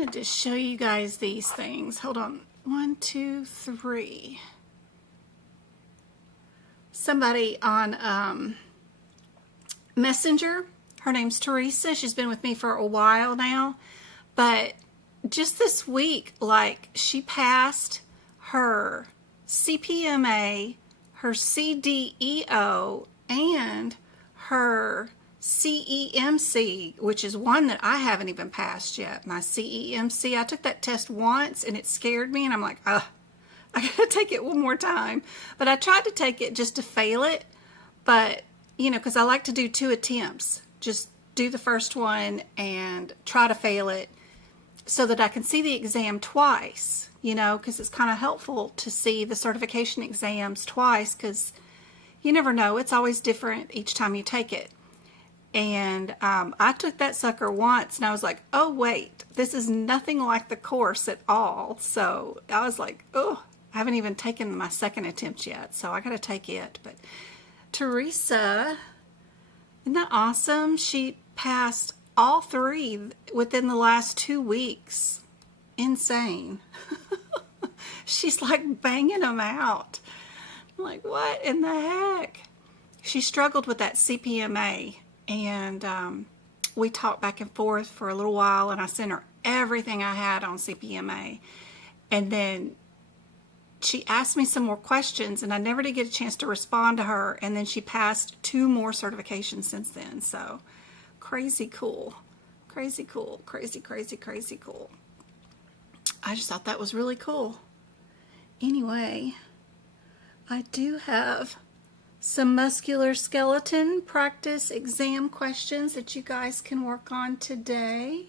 wanted to show you guys these things. Hold on. 1, 2, 3. Somebody on Messenger, her name's Teresa. She's been with me for a while now. But just this week, like, she passed her CPMA, her CDEO, and her CEMC, which is one that I haven't even passed yet. My CEMC, I took that test once and it scared me, and I'm like, I gotta take it one more time. But I tried to take it just to fail it, but you know, because I like to do 2 attempts. Just do the first one and try to fail it so that I can see the exam twice, you know, because it's kind of helpful to see the certification exams twice, because you never know, it's always different each time you take it. And I took that sucker once and I was like, oh wait, this is nothing like the course at all. So I was like, oh, I haven't even taken my second attempt yet, so I gotta take it. But Teresa, isn't that awesome? She passed all 3 within the last 2 weeks. Insane. She's like banging them out. I'm like, what in the heck? She struggled with that CPMA. And we talked back and forth for a little while, and I sent her everything I had on CPMA. And then she asked me some more questions, and I never did get a chance to respond to her. And then she passed 2 more certifications since then. So crazy cool. Crazy cool. Crazy, crazy, crazy cool. I just thought that was really cool. Anyway, I do have some musculoskeletal practice exam questions that you guys can work on today.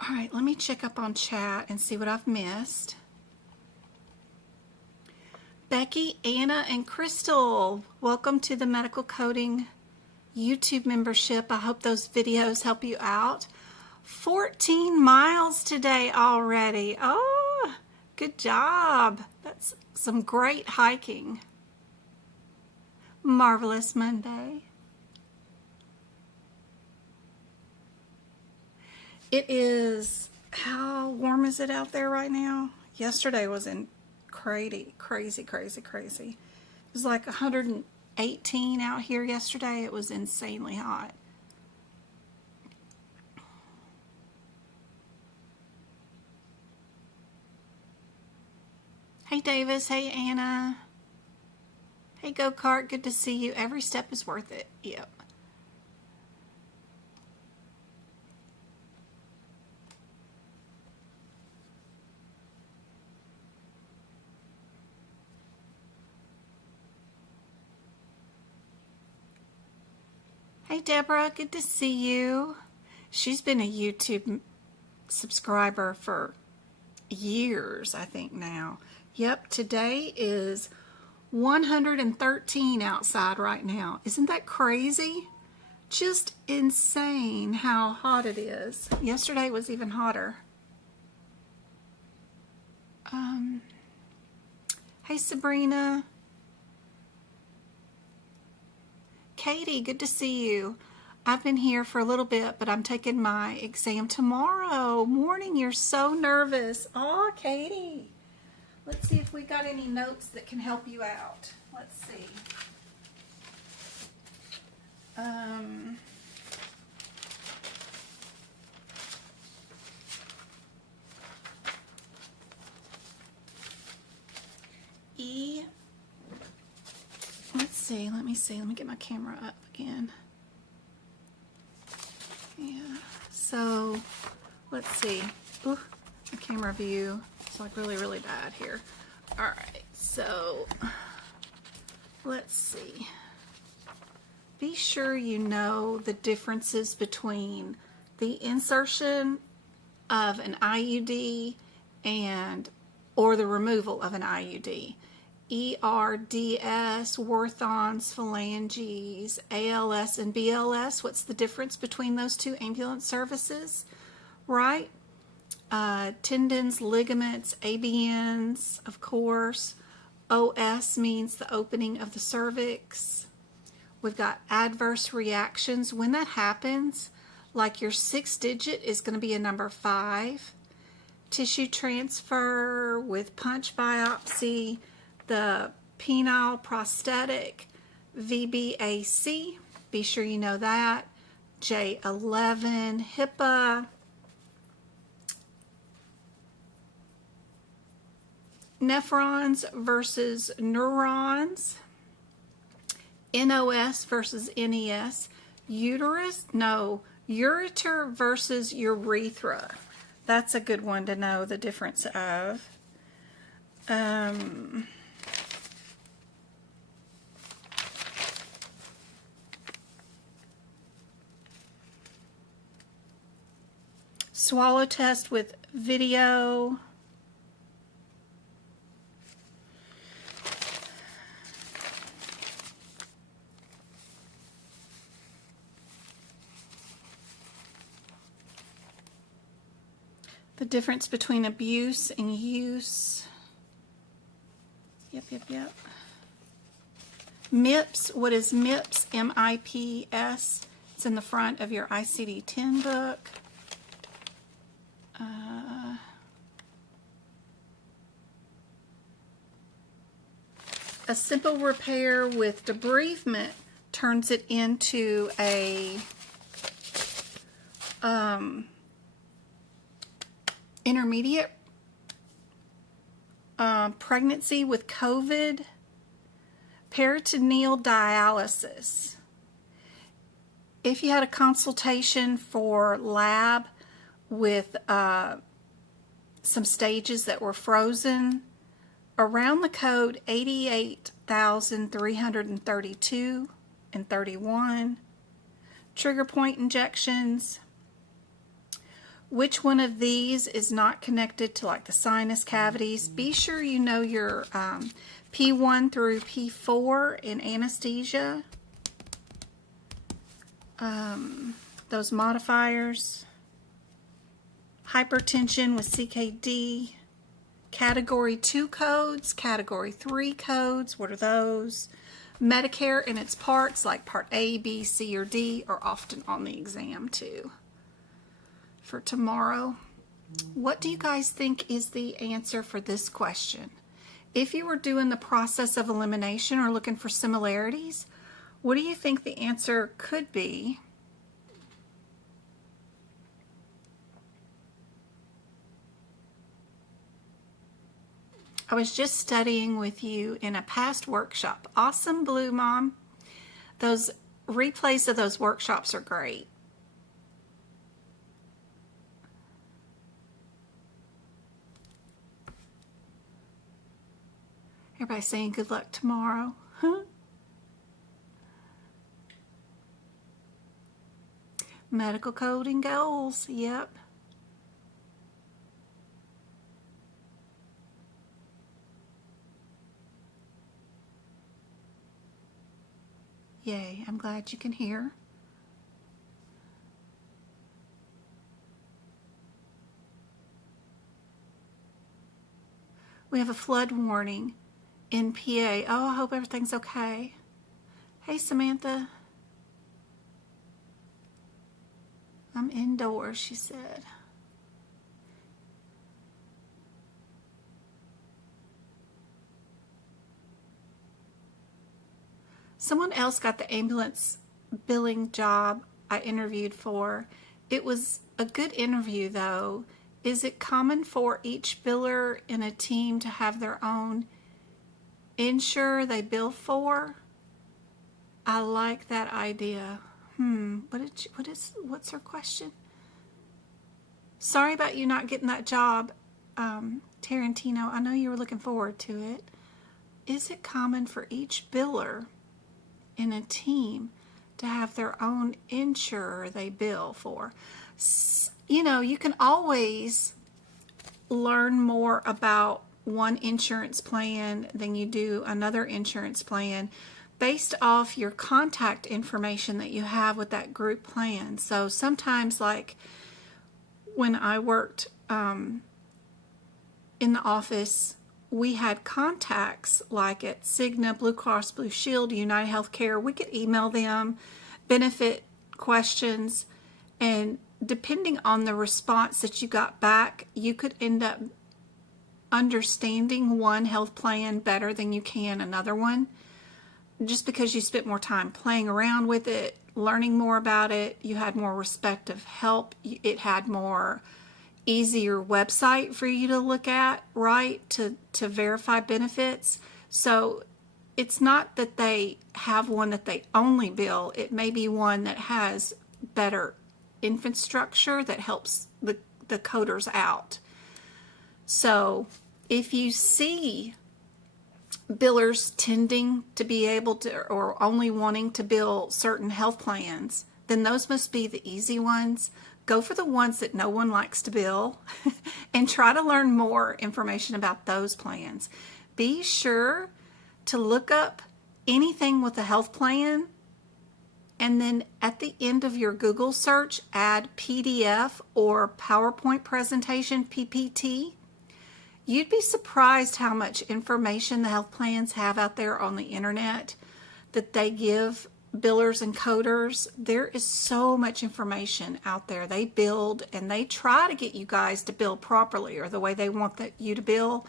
All right, let me check up on chat and see what I've missed. Becky, Anna, and Crystal, welcome to the Medical Coding YouTube membership. I hope those videos help you out. 14 miles today already. Oh, good job. That's some great hiking. Marvelous Monday. It is, how warm is it out there right now? Yesterday was crazy. It was like 118 out here yesterday. It was insanely hot. Hey Davis, hey Anna. Hey Go-Kart, good to see you. Every step is worth it. Yep. Hey Deborah, good to see you. She's been a YouTube subscriber for years, I think now. Yep, today is 113 outside right now. Isn't that crazy? Just insane how hot it is. Yesterday was even hotter. Hey Sabrina. Katie, good to see you. I've been here for a little bit, but I'm taking my exam tomorrow morning. You're so nervous. Aw, Katie. Let's see if we got any notes that can help you out. Let's see. Let me see. Let me get my camera up again. Yeah. So, let's see. Ooh, the camera view is like really bad here. All right. So, let's see. Be sure you know the differences between the insertion of an IUD or the removal of an IUD. ERDS, Werthon's, phalanges, ALS, and BLS. What's the difference between those 2 ambulance services, right? Tendons, ligaments, ABNs, of course. OS means the opening of the cervix. We've got adverse reactions. When that happens, like your 6 digit is going to be a number 5. Tissue transfer with punch biopsy, the penile prosthetic, VBAC, be sure you know that, J11, HIPAA, nephrons versus neurons, NOS versus NES, ureter versus urethra. That's a good one to know the difference of. Swallow test with video. The difference between abuse and use. Yep. MIPS, what is MIPS? M-I-P-S. It's in the front of your ICD-10 book. A simple repair with debridement turns it into a intermediate pregnancy with COVID, peritoneal dialysis. If you had a consultation for lab with some stages that were frozen, around the code 88,332 and 31, trigger point injections. Which one of these is not connected to like the sinus cavities? Be sure you know your P1 through P4 in anesthesia. Those modifiers. Hypertension with CKD. Category 2 codes, Category 3 codes. What are those? Medicare and its parts like Part A, B, C, or D are often on the exam too. For tomorrow, what do you guys think is the answer for this question? If you were doing the process of elimination or looking for similarities, what do you think the answer could be? I was just studying with you in a past workshop. Awesome, Blue Mom. Those replays of those workshops are great. Everybody's saying good luck tomorrow. Huh? Medical code and goals. Yep. Yay, I'm glad you can hear. We have a flood warning in PA. Oh, I hope everything's okay. Hey, Samantha. I'm indoors, she said. Someone else got the ambulance billing job I interviewed for. It was a good interview, though. Is it common for each biller in a team to have their own insurer they bill for? I like that idea. What's her question? Sorry about you not getting that job, Tarantino. I know you were looking forward to it. Is it common for each biller in a team to have their own insurer they bill for? You know, you can always learn more about one insurance plan than you do another insurance plan based off your contact information that you have with that group plan. So sometimes, like when I worked in the office, we had contacts like at Cigna, Blue Cross Blue Shield, United Healthcare. We could email them benefit questions, And depending on the response that you got back, you could end up understanding one health plan better than you can another one, just because you spent more time playing around with it, learning more about it. You had more respective help. It had more easier website for you to look at, right, to verify benefits. So it's not that they have one that they only bill. It may be one that has better infrastructure that helps the coders out. So if you see billers tending to be able to, or only wanting to bill certain health plans, then those must be the easy ones. Go for the ones that no one likes to bill and try to learn more information about those plans. Be sure to look up anything with a health plan, and then at the end of your Google search, add PDF or PowerPoint presentation, PPT. You'd be surprised how much information the health plans have out there on the internet that they give billers and coders. There is so much information out there. They build and they try to get you guys to bill properly, or the way they want you to bill,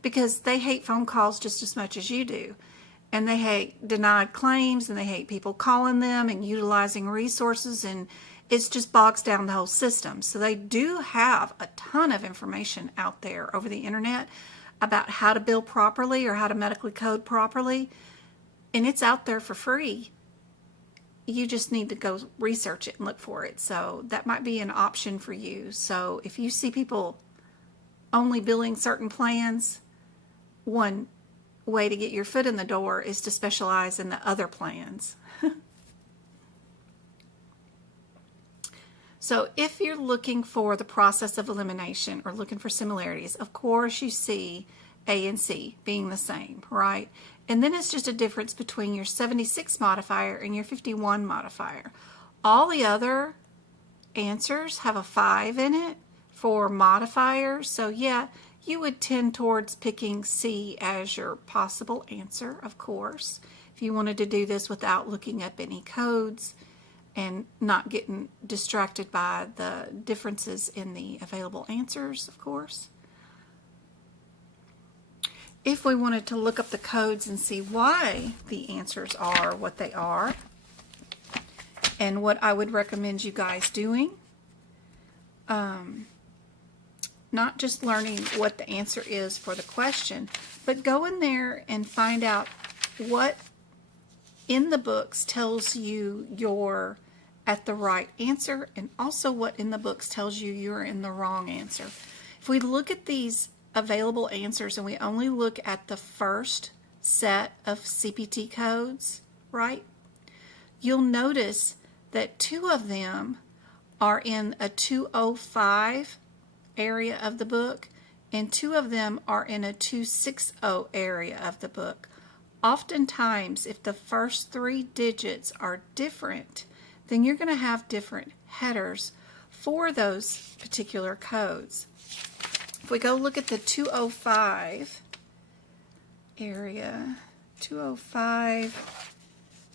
because they hate phone calls just as much as you do. And they hate denied claims, and they hate people calling them and utilizing resources, and it just bogs down the whole system. So they do have a ton of information out there over the internet about how to bill properly or how to medically code properly, and it's out there for free. You just need to go research it and look for it. So that might be an option for you. So if you see people only billing certain plans, one way to get your foot in the door is to specialize in the other plans. So if you're looking for the process of elimination or looking for similarities, of course you see A and C being the same, right? And then it's just a difference between your 76 modifier and your 51 modifier. All the other answers have a 5 in it for modifiers. So yeah, you would tend towards picking C as your possible answer, of course, if you wanted to do this without looking up any codes and not getting distracted by the differences in the available answers, of course. If we wanted to look up the codes and see why the answers are what they are, and what I would recommend you guys doing, not just learning what the answer is for the question, but go in there and find out what in the books tells you you're at the right answer, and also what in the books tells you you're in the wrong answer. If we look at these available answers and we only look at the first set of CPT codes, right, you'll notice that 2 of them are in a 205 area of the book, and 2 of them are in a 260 area of the book. Oftentimes, if the first 3 digits are different, then you're going to have different headers for those particular codes. If we go look at the 205 area, 205,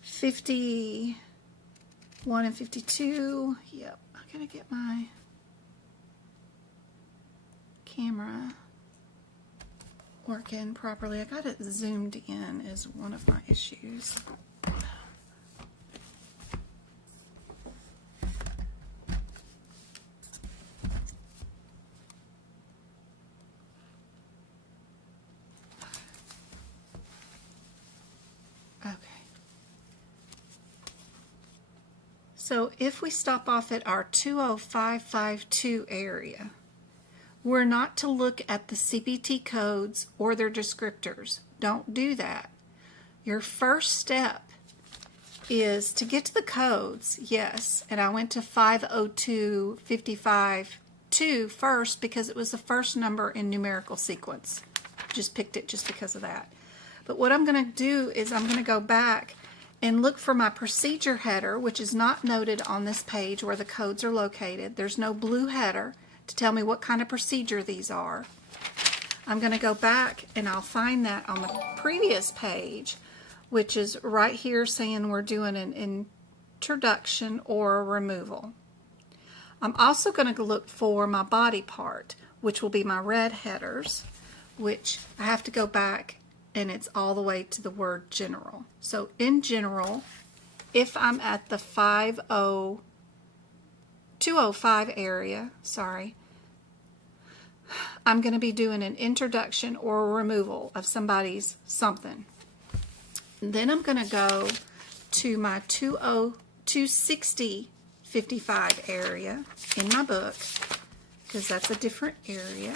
51 and 52, yep, I gotta get my camera working properly. I got it zoomed in is one of my issues. Okay. So if we stop off at our 20552 area, we're not to look at the CPT codes or their descriptors. Don't do that. Your first step is to get to the codes, yes, and I went to 502.55.2 first because it was the first number in numerical sequence. Just picked it just because of that. But what I'm going to do is I'm going to go back and look for my procedure header, which is not noted on this page where the codes are located. There's no blue header to tell me what kind of procedure these are. I'm going to go back and I'll find that on the previous page, which is right here saying we're doing an introduction or a removal. I'm also going to look for my body part, which will be my red headers, which I have to go back and it's all the way to the word general. So in general, if I'm at the 205 area, I'm going to be doing an introduction or a removal of somebody's something. Then I'm going to go to my 260 55 area in my book, because that's a different area.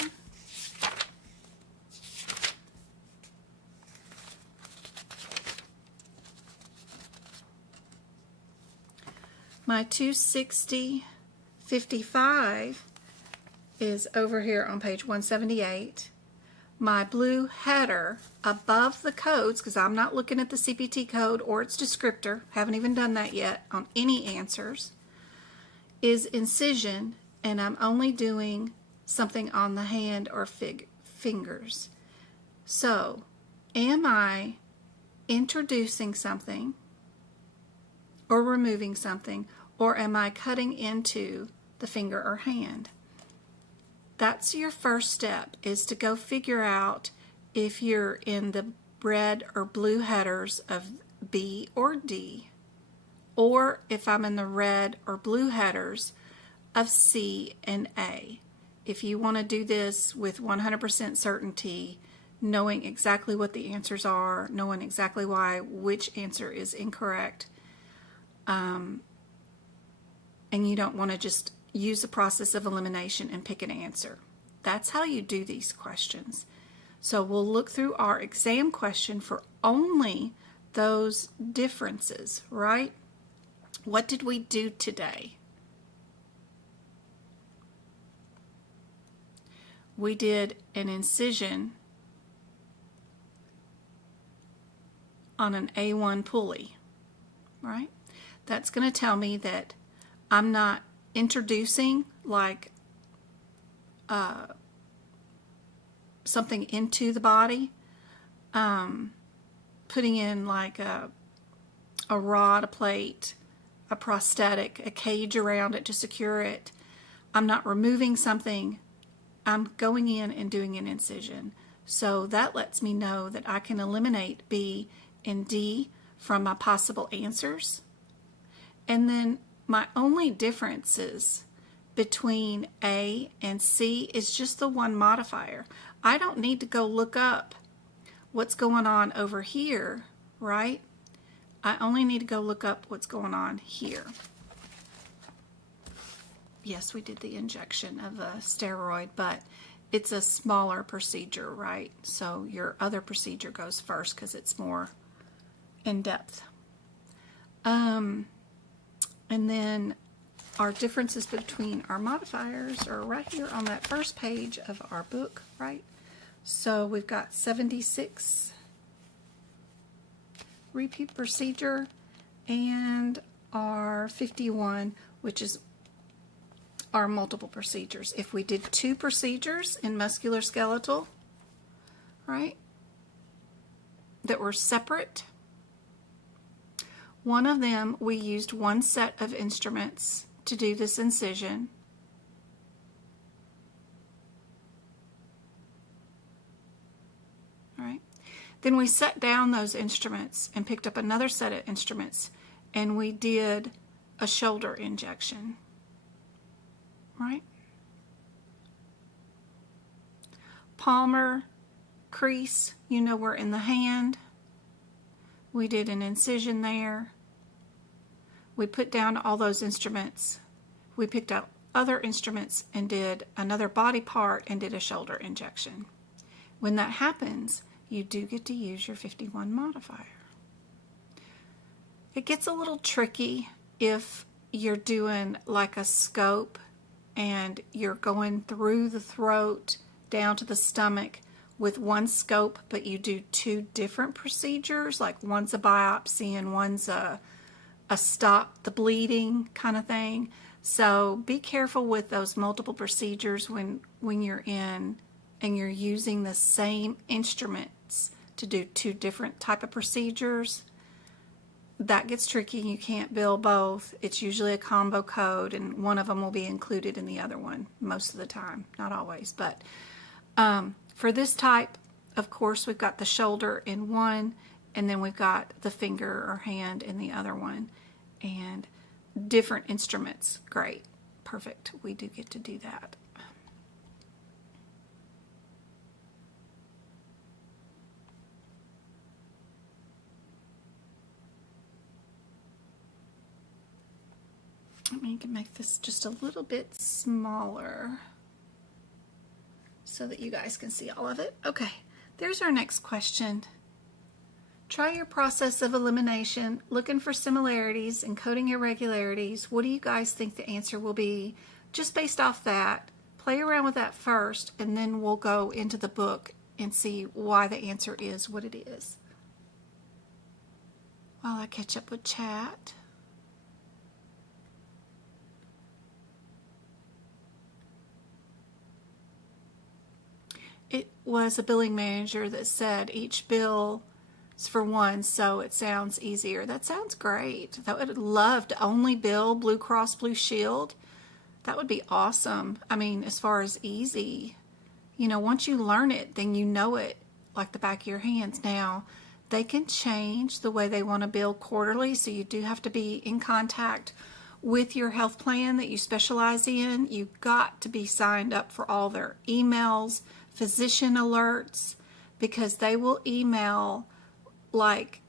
My 260 55 is over here on page 178. My blue header above the codes, because I'm not looking at the CPT code or its descriptor, haven't even done that yet on any answers, is incision, and I'm only doing something on the hand or fingers. So, am I introducing something or removing something, or am I cutting into the finger or hand? That's your first step, is to go figure out if you're in the red or blue headers of B or D, or if I'm in the red or blue headers of C and A. If you want to do this with 100% certainty, knowing exactly what the answers are, knowing exactly why which answer is incorrect, and you don't want to just use the process of elimination and pick an answer. That's how you do these questions. So we'll look through our exam question for only those differences, right? What did we do today? We did an incision on an A1 pulley, right? That's going to tell me that I'm not introducing like something into the body, putting in like a rod, a plate, a prosthetic, a cage around it to secure it. I'm not removing something. I'm going in and doing an incision. So that lets me know that I can eliminate B and D from my possible answers. And then my only differences between A and C is just the one modifier. I don't need to go look up what's going on over here, right? I only need to go look up what's going on here. Yes, we did the injection of a steroid, but it's a smaller procedure, right? So your other procedure goes first because it's more in depth. And then our differences between our modifiers are right here on that first page of our book, right? So we've got 76 repeat procedure and our 51, which is our multiple procedures. If we did 2 procedures in musculoskeletal, right, that were separate, one of them we used one set of instruments to do this incision. All right. Then we set down those instruments and picked up another set of instruments and we did a shoulder injection. Right? Palmar crease, you know, we're in the hand. We did an incision there. We put down all those instruments. We picked up other instruments and did another body part and did a shoulder injection. When that happens, you do get to use your 51 modifier. It gets a little tricky if you're doing like a scope and you're going through the throat down to the stomach with one scope, but you do 2 different procedures, like one's a biopsy and one's a stop the bleeding kind of thing. So be careful with those multiple procedures when you're in and you're using the same instruments to do 2 different type of procedures. that gets tricky. You can't bill both. It's usually a combo code, and one of them will be included in the other one most of the time, not always. But for this type, of course, we've got the shoulder in one, and then we've got the finger or hand in the other one, and different instruments. Great, perfect. We do get to do that. Let me make this just a little bit smaller so that you guys can see all of it. Okay, there's our next question. Try your process of elimination, looking for similarities and coding irregularities. What do you guys think the answer will be? Just based off that, play around with that first, and then we'll go into the book and see why the answer is what it is. While I catch up with chat. It was a billing manager that said each bill is for one, so it sounds easier. That sounds great. I would love to only bill Blue Cross Blue Shield. That would be awesome. I mean, as far as easy, you know, once you learn it, then you know it like the back of your hands. Now, they can change the way they want to bill quarterly, so you do have to be in contact with your health plan that you specialize in. You've got to be signed up for all their emails, physician alerts, because they will email like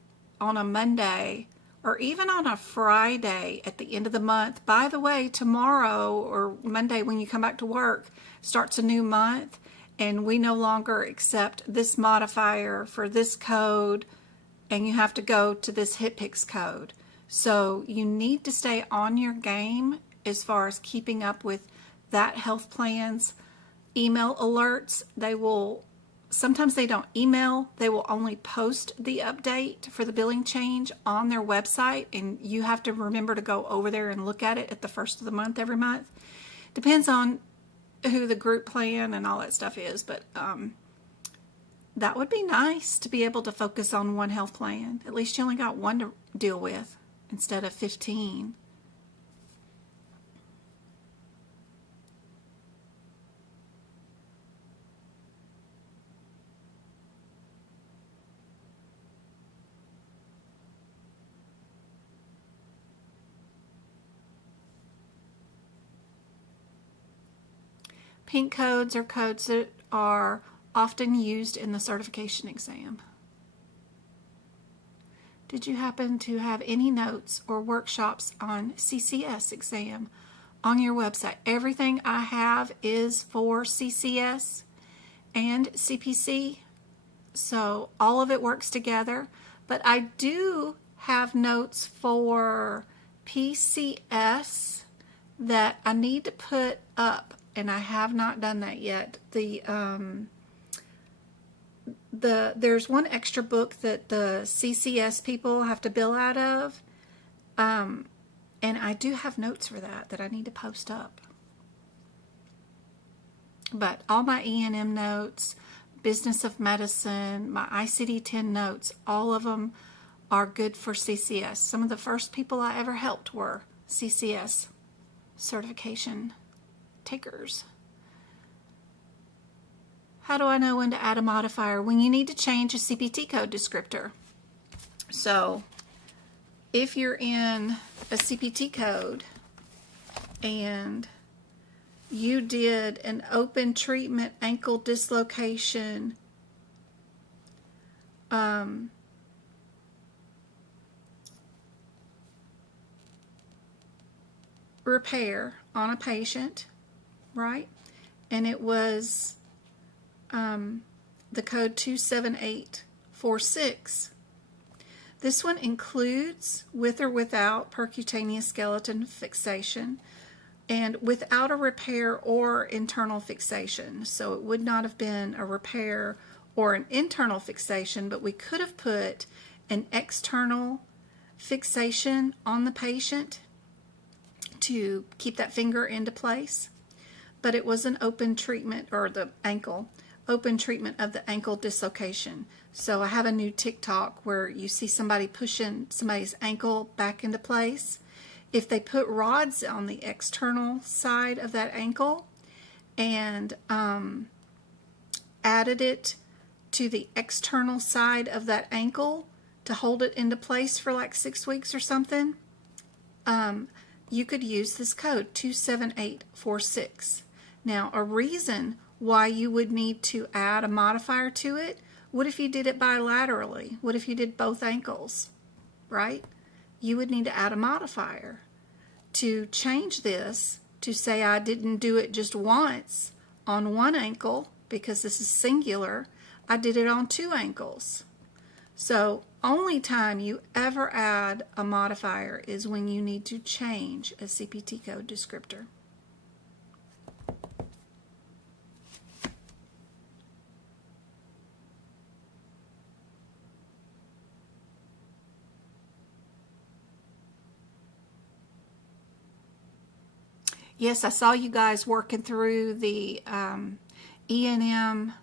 on a Monday or even on a Friday at the end of the month. By the way, tomorrow or Monday when you come back to work starts a new month, and we no longer accept this modifier for this code, and you have to go to this HitPix code. So you need to stay on your game as far as keeping up with that health plan's email alerts. They will, sometimes they don't email, they will only post the update for the billing change on their website, and you have to remember to go over there and look at it at the first of the month every month. Depends on who the group plan and all that stuff is, but that would be nice to be able to focus on one health plan. At least you only got one to deal with instead of 15. Pink codes are codes that are often used in the certification exam. Did you happen to have any notes or workshops on CCS exam on your website? Everything I have is for CCS and CPC, so all of it works together. But I do have notes for PCS that I need to put up, and I have not done that yet. There's one extra book that the CCS people have to bill out of, and I do have notes for that I need to post up. But all my E&M notes, Business of Medicine, my ICD-10 notes, all of them are good for CCS. Some of the first people I ever helped were CCS certification takers. How do I know when to add a modifier? When you need to change a CPT code descriptor. So if you're in a CPT code and you did an open treatment ankle dislocation repair on a patient, right? And it was the code 27846. This one includes with or without percutaneous skeleton fixation and without a repair or internal fixation. So it would not have been a repair or an internal fixation, but we could have put an external fixation on the patient to keep that finger into place. But it was an open treatment, or the ankle, open treatment of the ankle dislocation. So I have a new TikTok where you see somebody pushing somebody's ankle back into place. If they put rods on the external side of that ankle and added it to the external side of that ankle to hold it into place for like 6 weeks or something, you could use this code 27846. Now, a reason why you would need to add a modifier to it, what if you did it bilaterally? What if you did both ankles, right? You would need to add a modifier to change this to say I didn't do it just once on one ankle because this is singular. I did it on 2 ankles. So only time you ever add a modifier is when you need to change a CPT code descriptor. Yes, I saw you guys working through the E&M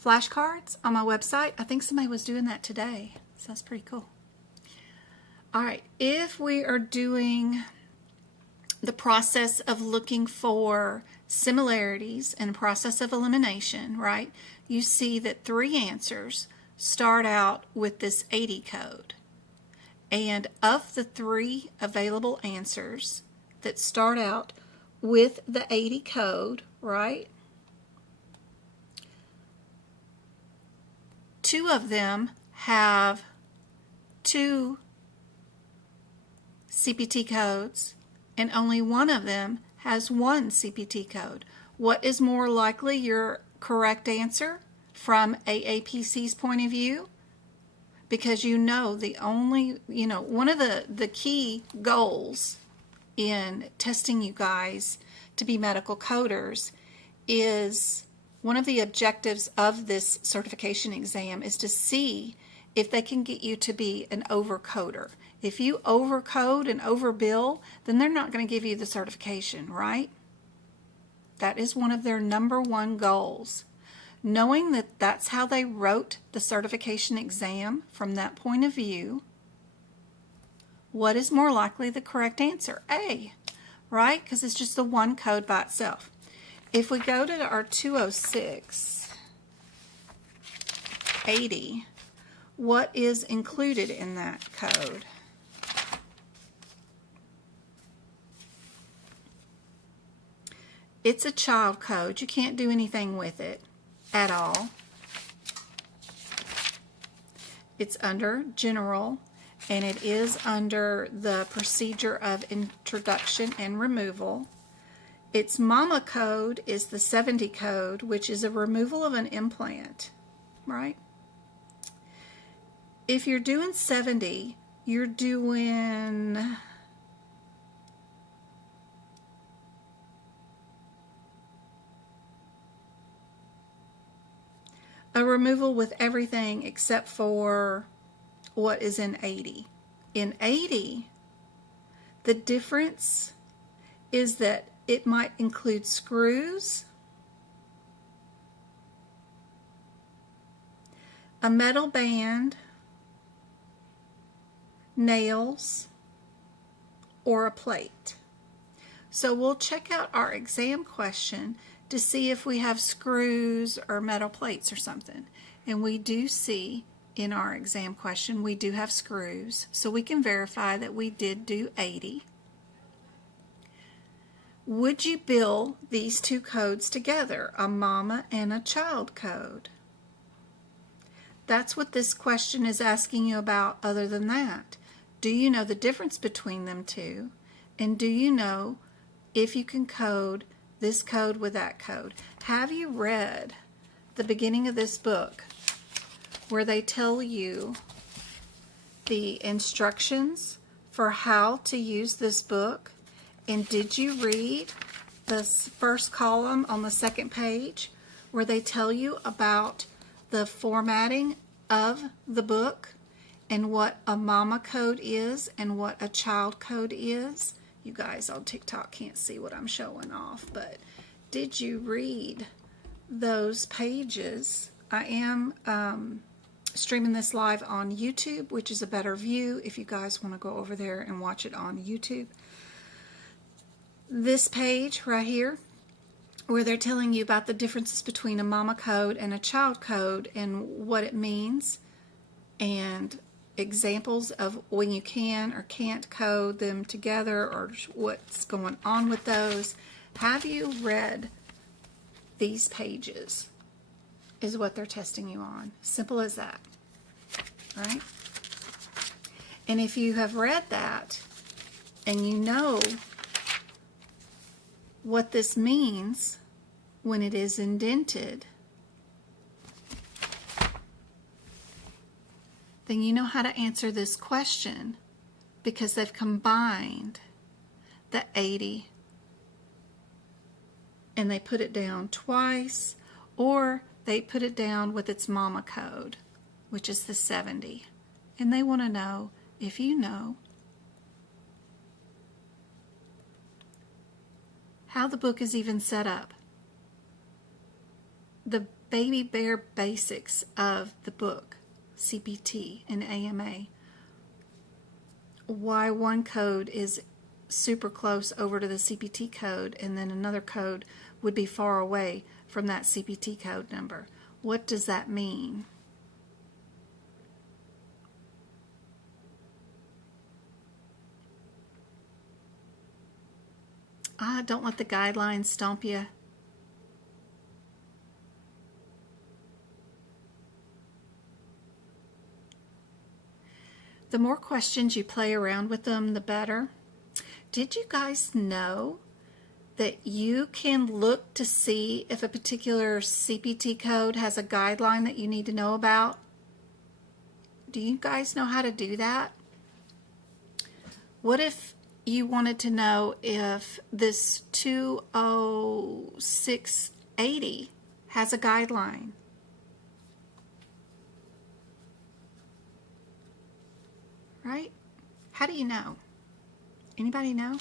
flashcards on my website. I think somebody was doing that today. So that's pretty cool. All right, if we are doing the process of looking for similarities and process of elimination, right, you see that 3 answers start out with this 80 code. And of the 3 available answers that start out with the 80 code, right, 2 of them have 2 CPT codes, and only 1 of them has 1 CPT code. What is more likely your correct answer from AAPC's point of view? Because you know the only, one of the key goals in testing you guys to be medical coders is, one of the objectives of this certification exam is to see if they can get you to be an overcoder. If you overcode and overbill, then they're not going to give you the certification, right? That is one of their #1 goals. Knowing that that's how they wrote the certification exam from that point of view, what is more likely the correct answer? A, right? Because it's just the 1 code by itself. If we go to our 206-80, what is included in that code? It's a child code. You can't do anything with it at all. It's under general, and it is under the procedure of introduction and removal. Its mama code is the 70 code, which is a removal of an implant, right? If you're doing 70, you're doing a removal with everything except for what is in 80. In 80, the difference is that it might include screws, a metal band, nails, or a plate. So we'll check out our exam question to see if we have screws or metal plates or something. And we do see in our exam question we do have screws, so we can verify that we did do 80. Would you bill these 2 codes together, a mama and a child code? That's what this question is asking you about. Other than that, do you know the difference between them 2? And do you know if you can code this code with that code? Have you read the beginning of this book where they tell you the instructions for how to use this book? And did you read the first column on the 2nd page where they tell you about the formatting of the book and what a mama code is and what a child code is? You guys on TikTok can't see what I'm showing off, but did you read those pages, I am streaming this live on YouTube, which is a better view if you guys want to go over there and watch it on YouTube. This page right here, where they're telling you about the differences between a mama code and a child code and what it means, and examples of when you can or can't code them together or what's going on with those. Have you read these pages? Is what they're testing you on. Simple as that, right? And if you have read that and you know what this means when it is indented, then you know how to answer this question, because they've combined the 80 and they put it down twice, or they put it down with its mama code, which is the 70. And they want to know if you know how the book is even set up. The baby bear basics of the book, CPT and AMA. Why one code is super close over to the CPT code and then another code would be far away from that CPT code number. What does that mean? Don't let the guidelines stomp you. The more questions you play around with them, the better. Did you guys know that you can look to see if a particular CPT code has a guideline that you need to know about? Do you guys know how to do that? What if you wanted to know if this 20680 has a guideline? Right? How do you know? Anybody know?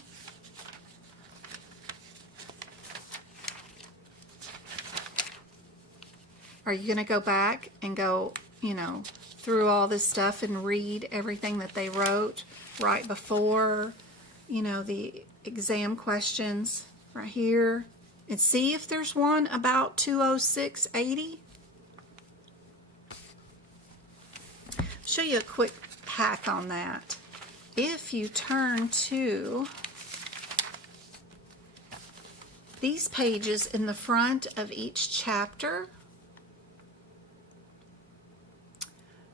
Are you going to go back and go, through all this stuff and read everything that they wrote right before, the exam questions right here, and see if there's one about 20680? Show you a quick hack on that. If you turn to these pages in the front of each chapter,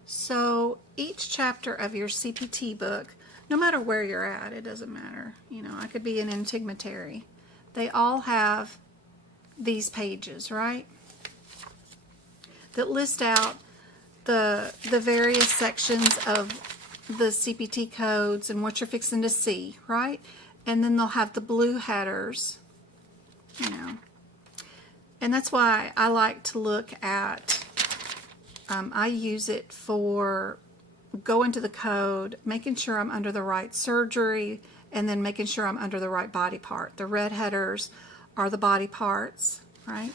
so each chapter of your CPT book, no matter where you're at, it doesn't matter. I could be an integumentary. They all have these pages, right? That list out the various sections of the CPT codes and what you're fixing to see, right? And then they'll have the blue headers, And that's why I like to look at, I use it for going to the code, making sure I'm under the right surgery, and then making sure I'm under the right body part. The red headers are the body parts, right?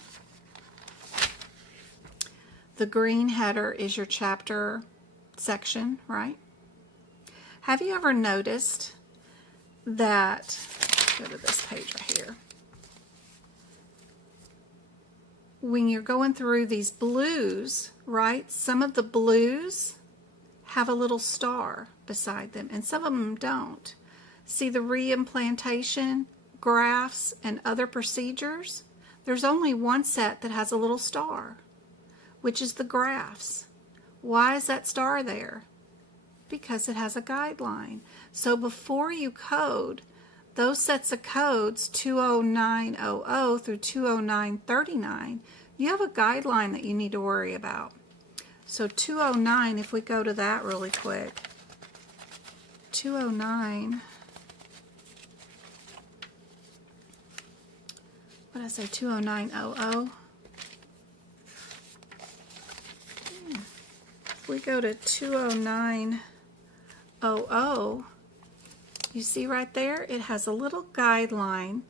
The green header is your chapter section, right? Have you ever noticed that, go to this page right here, when you're going through these blues, right, some of the blues have a little star beside them and some of them don't. See the reimplantation, grafts, and other procedures? There's only one set that has a little star, which is the grafts. Why is that star there? Because it has a guideline. So before you code, those sets of codes, 20900 through 20939, you have a guideline that you need to worry about. So 209, if we go to that really quick, 209, what did I say, 20900? If we go to 20900, you see right there, it has a little guideline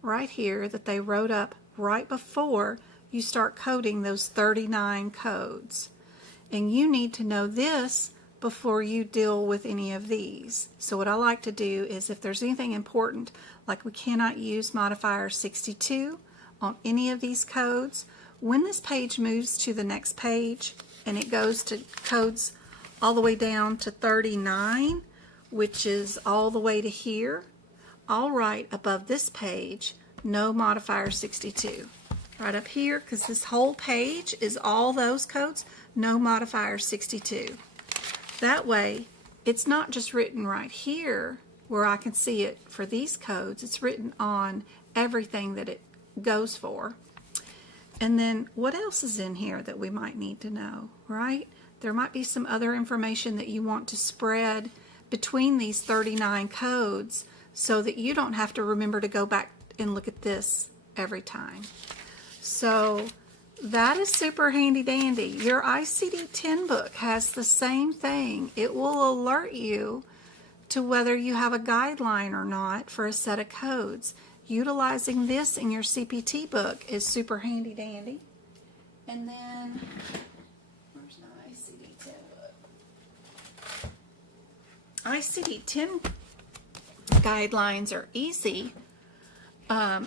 right here that they wrote up right before you start coding those 39 codes. And you need to know this before you deal with any of these. So what I like to do is if there's anything important, like we cannot use modifier 62 on any of these codes, when this page moves to the next page and it goes to codes all the way down to 39, which is all the way to here, I'll write above this page, no modifier 62. Right up here, because this whole page is all those codes, no modifier 62. That way, it's not just written right here where I can see it for these codes. It's written on everything that it goes for. And then what else is in here that we might need to know, right? There might be some other information that you want to spread between these 39 codes so that you don't have to remember to go back and look at this every time. So that is super handy dandy. Your ICD-10 book has the same thing. It will alert you to whether you have a guideline or not for a set of codes. Utilizing this in your CPT book is super handy dandy. And then, where's my ICD-10 book? ICD-10 guidelines are easy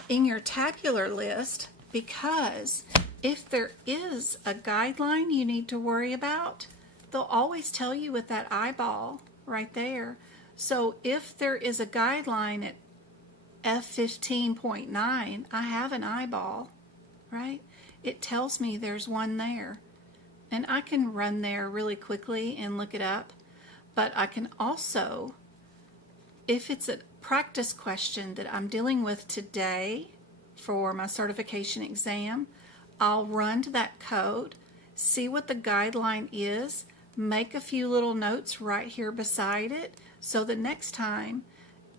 in your tabular list, because if there is a guideline you need to worry about, they'll always tell you with that eyeball right there. So if there is a guideline at F15.9, I have an eyeball, right? It tells me there's one there. And I can run there really quickly and look it up. But I can also, if it's a practice question that I'm dealing with today for my certification exam, I'll run to that code, see what the guideline is, make a few little notes right here beside it, so the next time,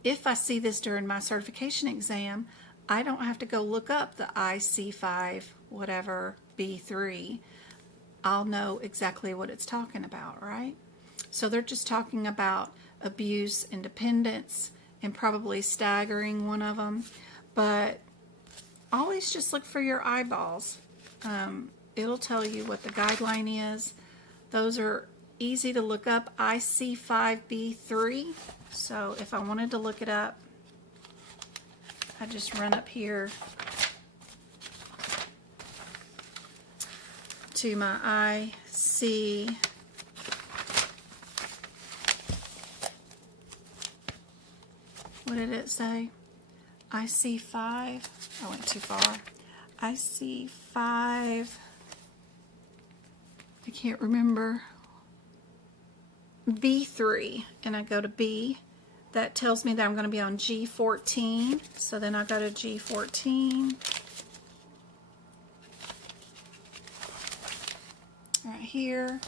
if I see this during my certification exam, I don't have to go look up the IC5 whatever B3. I'll know exactly what it's talking about, right? So they're just talking about abuse and dependence and probably staggering one of them, but always just look for your eyeballs. It'll tell you what the guideline is. Those are easy to look up, IC5B3. So if I wanted to look it up, I just run up here to my IC. What did it say? IC5. I went too far. IC5. I can't remember. B3, and I go to B. That tells me that I'm going to be on G14. So then I go to G14. Right here.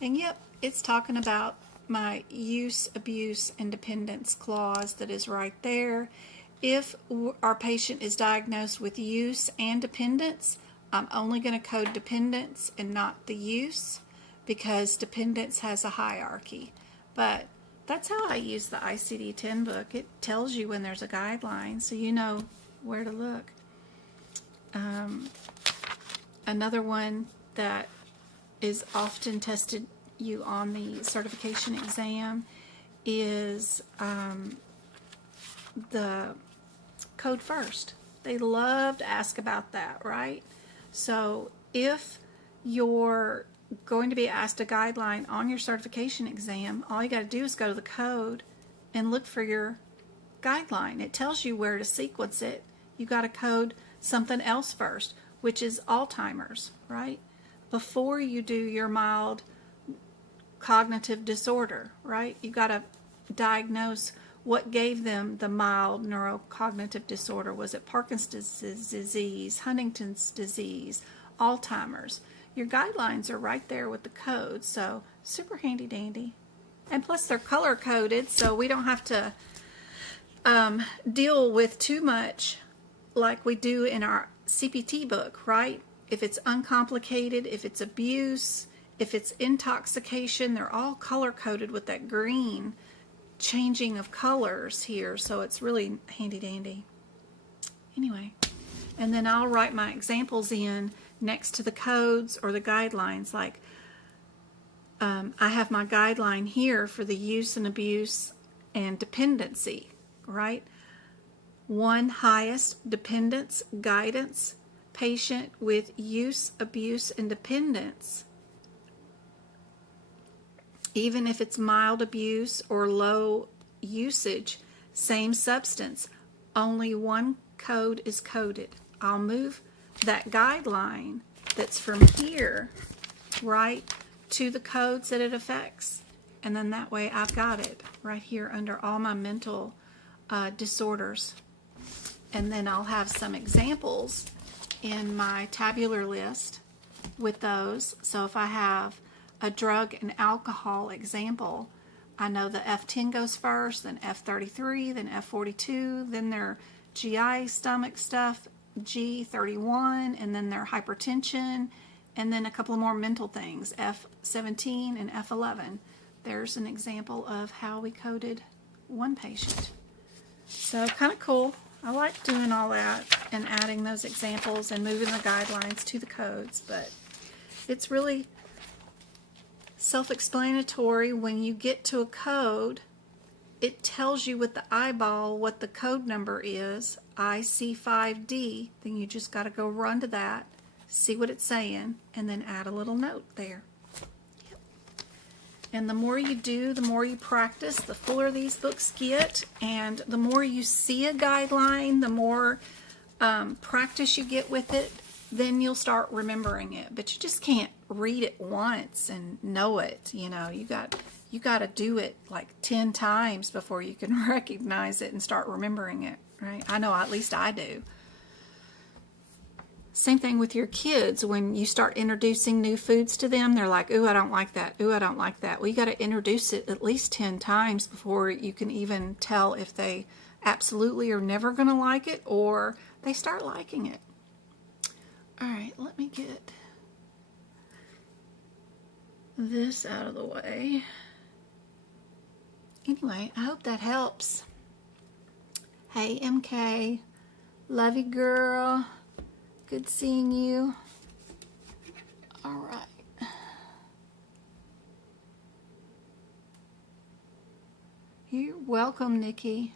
And yep, it's talking about my use, abuse, and dependence clause that is right there. If our patient is diagnosed with use and dependence, I'm only going to code dependence and not the use, because dependence has a hierarchy. But that's how I use the ICD-10 book. It tells you when there's a guideline, so you know where to look. Another one that is often tested you on the certification exam is the code first. They love to ask about that, right? So if you're going to be asked a guideline on your certification exam, all you got to do is go to the code and look for your guideline. It tells you where to sequence it. You got to code something else first, which is Alzheimer's, right? Before you do your mild cognitive disorder, right? You got to diagnose what gave them the mild neurocognitive disorder. Was it Parkinson's disease, Huntington's disease, Alzheimer's? Your guidelines are right there with the code, so super handy dandy. And plus they're color coded, so we don't have to deal with too much like we do in our CPT book, right? If it's uncomplicated, if it's abuse, if it's intoxication, they're all color coded with that green changing of colors here, so it's really handy dandy. Anyway, and then I'll write my examples in next to the codes or the guidelines. Like I have my guideline here for the use and abuse and dependency, right? 1, highest dependence guidance, patient with use, abuse, and dependence. Even if it's mild abuse or low usage, same substance, only one code is coded. I'll move that guideline that's from here, right, to the codes that it affects. And then that way I've got it right here under all my mental disorders. And then I'll have some examples in my tabular list with those. So if I have a drug and alcohol example, I know the F10 goes first, then F33, then F42, then their GI stomach stuff, G31, and then their hypertension, and then a couple of more mental things, F17 and F11. There's an example of how we coded one patient. So kind of cool. I like doing all that and adding those examples and moving the guidelines to the codes, but it's really self-explanatory. When you get to a code, it tells you with the eyeball what the code number is, IC5D, then you just got to go run to that, see what it's saying, and then add a little note there. And the more you do, the more you practice, the fuller these books get, and the more you see a guideline, the more practice you get with it, then you'll start remembering it. But you just can't read it once and know it. You know, you got to do it like 10 times before you can recognize it and start remembering it, right? I know, at least I do. Same thing with your kids. When you start introducing new foods to them, they're like, ooh, I don't like that. Ooh, I don't like that. Well, you got to introduce it at least 10 times before you can even tell if they absolutely are never going to like it or they start liking it. All right, let me get this out of the way. Anyway, I hope that helps. Hey, MK. Love you, girl. Good seeing you. All right. You're welcome, Nikki.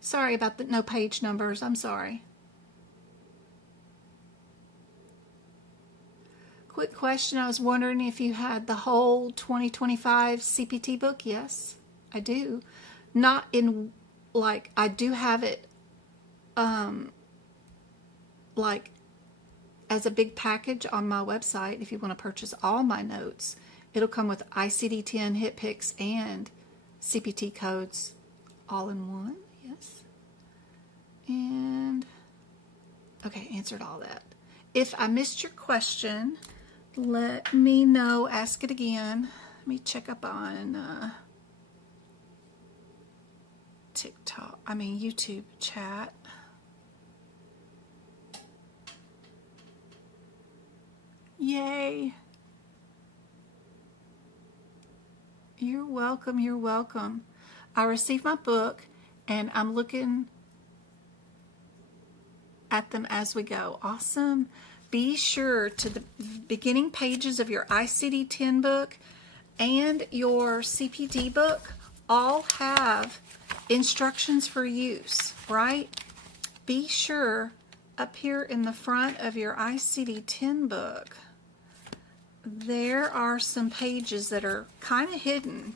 Sorry about the no page numbers. I'm sorry. Quick question. I was wondering if you had the whole 2025 CPT book. Yes, I do. Not in, like, I do have it like as a big package on my website. If you want to purchase all my notes, it'll come with ICD-10, hit picks, and CPT codes all in one. Yes. And okay, answered all that. If I missed your question, let me know. Ask it again. Let me check up on YouTube chat. Yay. You're welcome. You're welcome. I received my book and I'm looking at them as we go. Awesome. Be sure to the beginning pages of your ICD-10 book and your CPT book all have instructions for use, right? Be sure up here in the front of your ICD-10 book, there are some pages that are kind of hidden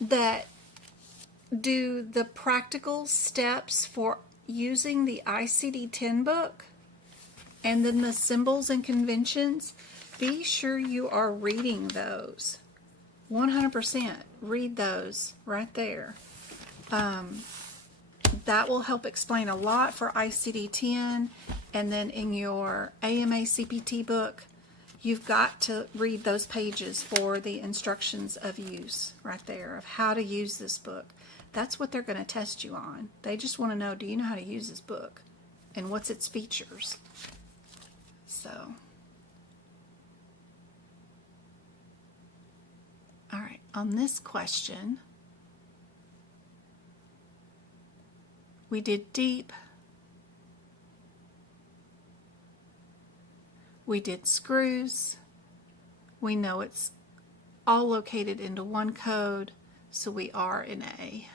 that do the practical steps for using the ICD-10 book, and then the symbols and conventions. Be sure you are reading those. 100% read those right there. That will help explain a lot for ICD-10, and then in your AMA CPT book, you've got to read those pages for the instructions of use right there, of how to use this book. That's what they're going to test you on. They just want to know, do you know how to use this book? And what's its features? So, all right, on this question, we did deep, We did screws. We know it's all located into one code, so we are in A.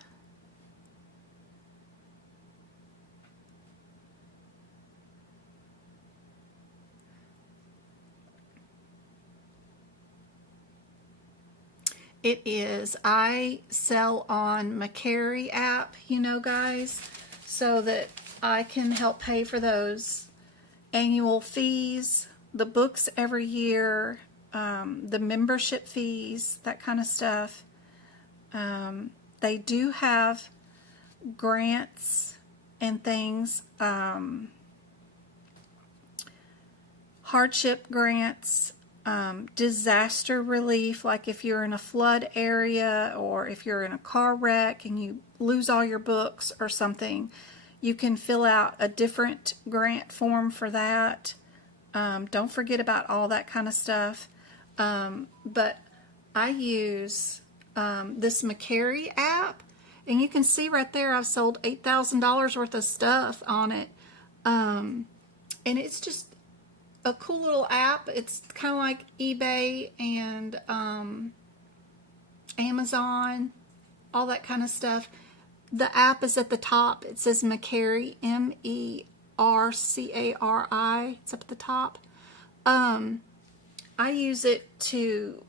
It is. I sell on McCary app, you know, guys, so that I can help pay for those annual fees, the books every year, the membership fees, that kind of stuff. They do have grants and things, hardship grants, disaster relief, like if you're in a flood area or if you're in a car wreck and you lose all your books or something, you can fill out a different grant form for that. Don't forget about all that kind of stuff. But I use this McCary app, and you can see right there I've sold $8,000 worth of stuff on it. And it's just a cool little app. It's kind of like eBay and Amazon, all that kind of stuff. The app is at the top. It says McCary, MERCARI. It's up at the top. I use it to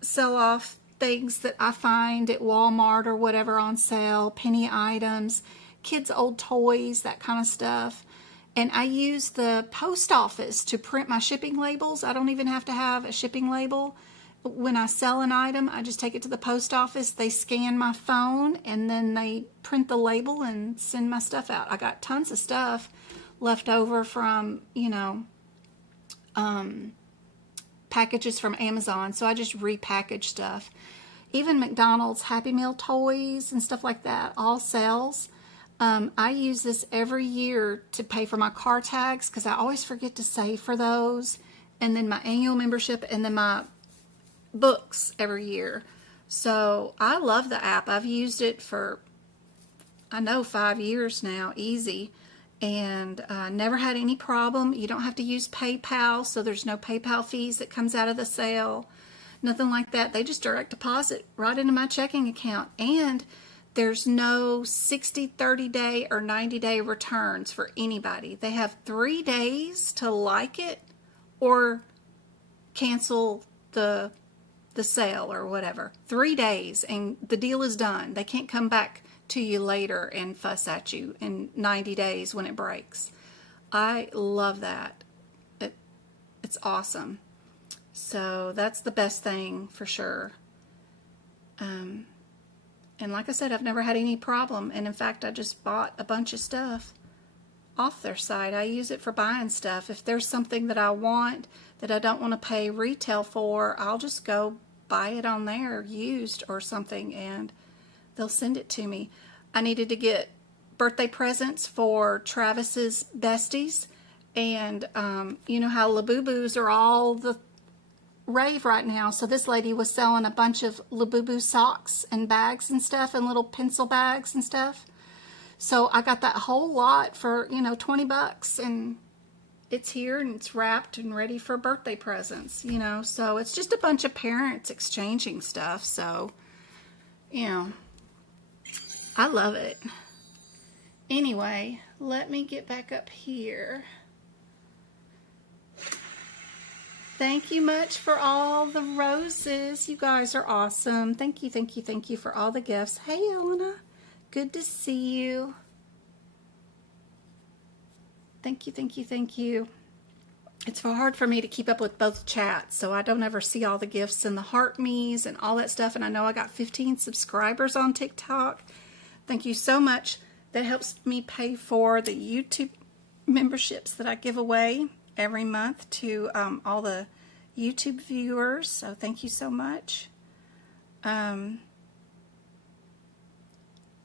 sell off things that I find at Walmart or whatever on sale, penny items, kids' old toys, that kind of stuff. And I use the post office to print my shipping labels. I don't even have to have a shipping label. When I sell an item, I just take it to the post office. They scan my phone, and then they print the label and send my stuff out. I got tons of stuff left over from, you know, packages from Amazon, so I just repackage stuff. Even McDonald's Happy Meal toys and stuff like that all sells. I use this every year to pay for my car tags because I always forget to save for those, and then my annual membership, and then my books every year. So I love the app. I've used it for, I know, 5 years now, easy, and never had any problem. You don't have to use PayPal, so there's no PayPal fees that comes out of the sale, nothing like that. They just direct deposit right into my checking account, and there's no 60, 30-day, or 90-day returns for anybody. They have 3 days to like it or cancel the sale or whatever. 3 days and the deal is done. They can't come back to you later and fuss at you in 90 days when it breaks. I love that. It's awesome. So that's the best thing for sure. And like I said, I've never had any problem. And in fact, I just bought a bunch of stuff off their site. I use it for buying stuff. If there's something that I want that I don't want to pay retail for, I'll just go buy it on there used or something, and they'll send it to me. I needed to get birthday presents for Travis's besties, and you know how Labubus are all the rave right now. So this lady was selling a bunch of Labubu socks and bags and stuff, and little pencil bags and stuff. So I got that whole lot for, you know, 20 bucks, and it's here and it's wrapped and ready for birthday presents, you know. So it's just a bunch of parents exchanging stuff. So, you know, I love it. Anyway, let me get back up here. Thank you much for all the roses. You guys are awesome. Thank you, thank you, thank you for all the gifts. Hey, Elena. Good to see you. Thank you, thank you, thank you. It's hard for me to keep up with both chats, so I don't ever see all the gifts and the heart me's and all that stuff. And I know I got 15 subscribers on TikTok. Thank you so much. That helps me pay for the YouTube memberships that I give away every month to all the YouTube viewers. So thank you so much.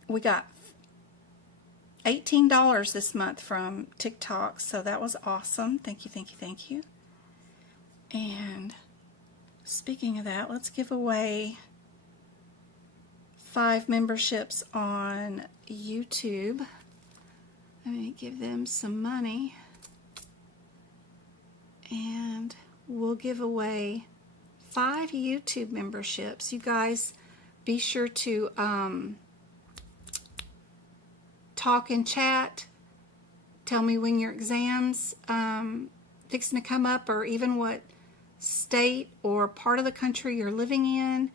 We got $18 this month from TikTok, so that was awesome. Thank you, thank you, thank you. And speaking of that, let's give away 5 memberships on YouTube. Let me give them some money. And we'll give away 5 YouTube memberships. You guys be sure to talk and chat. Tell me when your exams fixing to come up, or even what state or part of the country you're living in.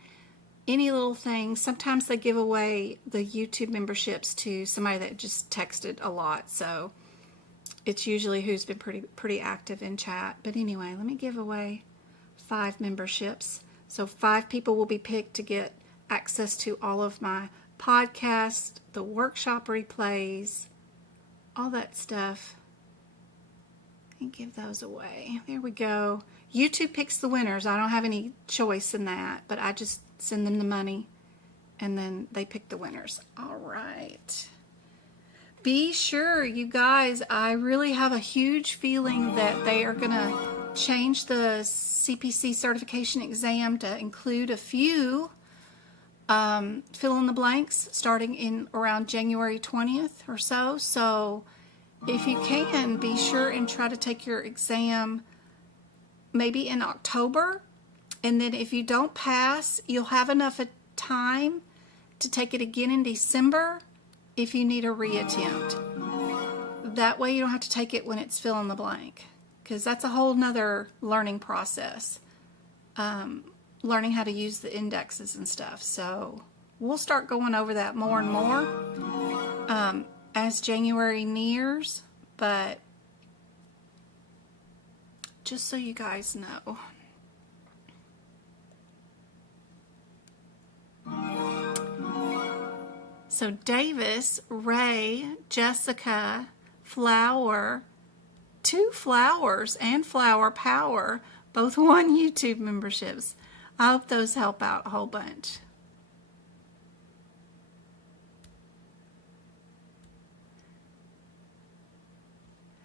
Any little thing. Sometimes they give away the YouTube memberships to somebody that just texted a lot, so it's usually who's been pretty active in chat. But anyway, let me give away 5 memberships. So 5 people will be picked to get access to all of my podcasts, the workshop replays, all that stuff. And give those away. There we go. YouTube picks the winners. I don't have any choice in that, but I just send them the money and then they pick the winners. All right. Be sure, you guys, I really have a huge feeling that they are going to change the CPC certification exam to include a few fill in the blanks starting in around January 20th or so. So if you can, be sure and try to take your exam maybe in October. And then if you don't pass, you'll have enough time to take it again in December if you need a reattempt. That way you don't have to take it when it's fill in the blank, because that's a whole nother learning process. Learning how to use the indexes and stuff. So we'll start going over that more and more as January nears, but just so you guys know. So Davis, Ray, Jessica, Flower, 2 Flowers, and Flower Power both won YouTube memberships. I hope those help out a whole bunch.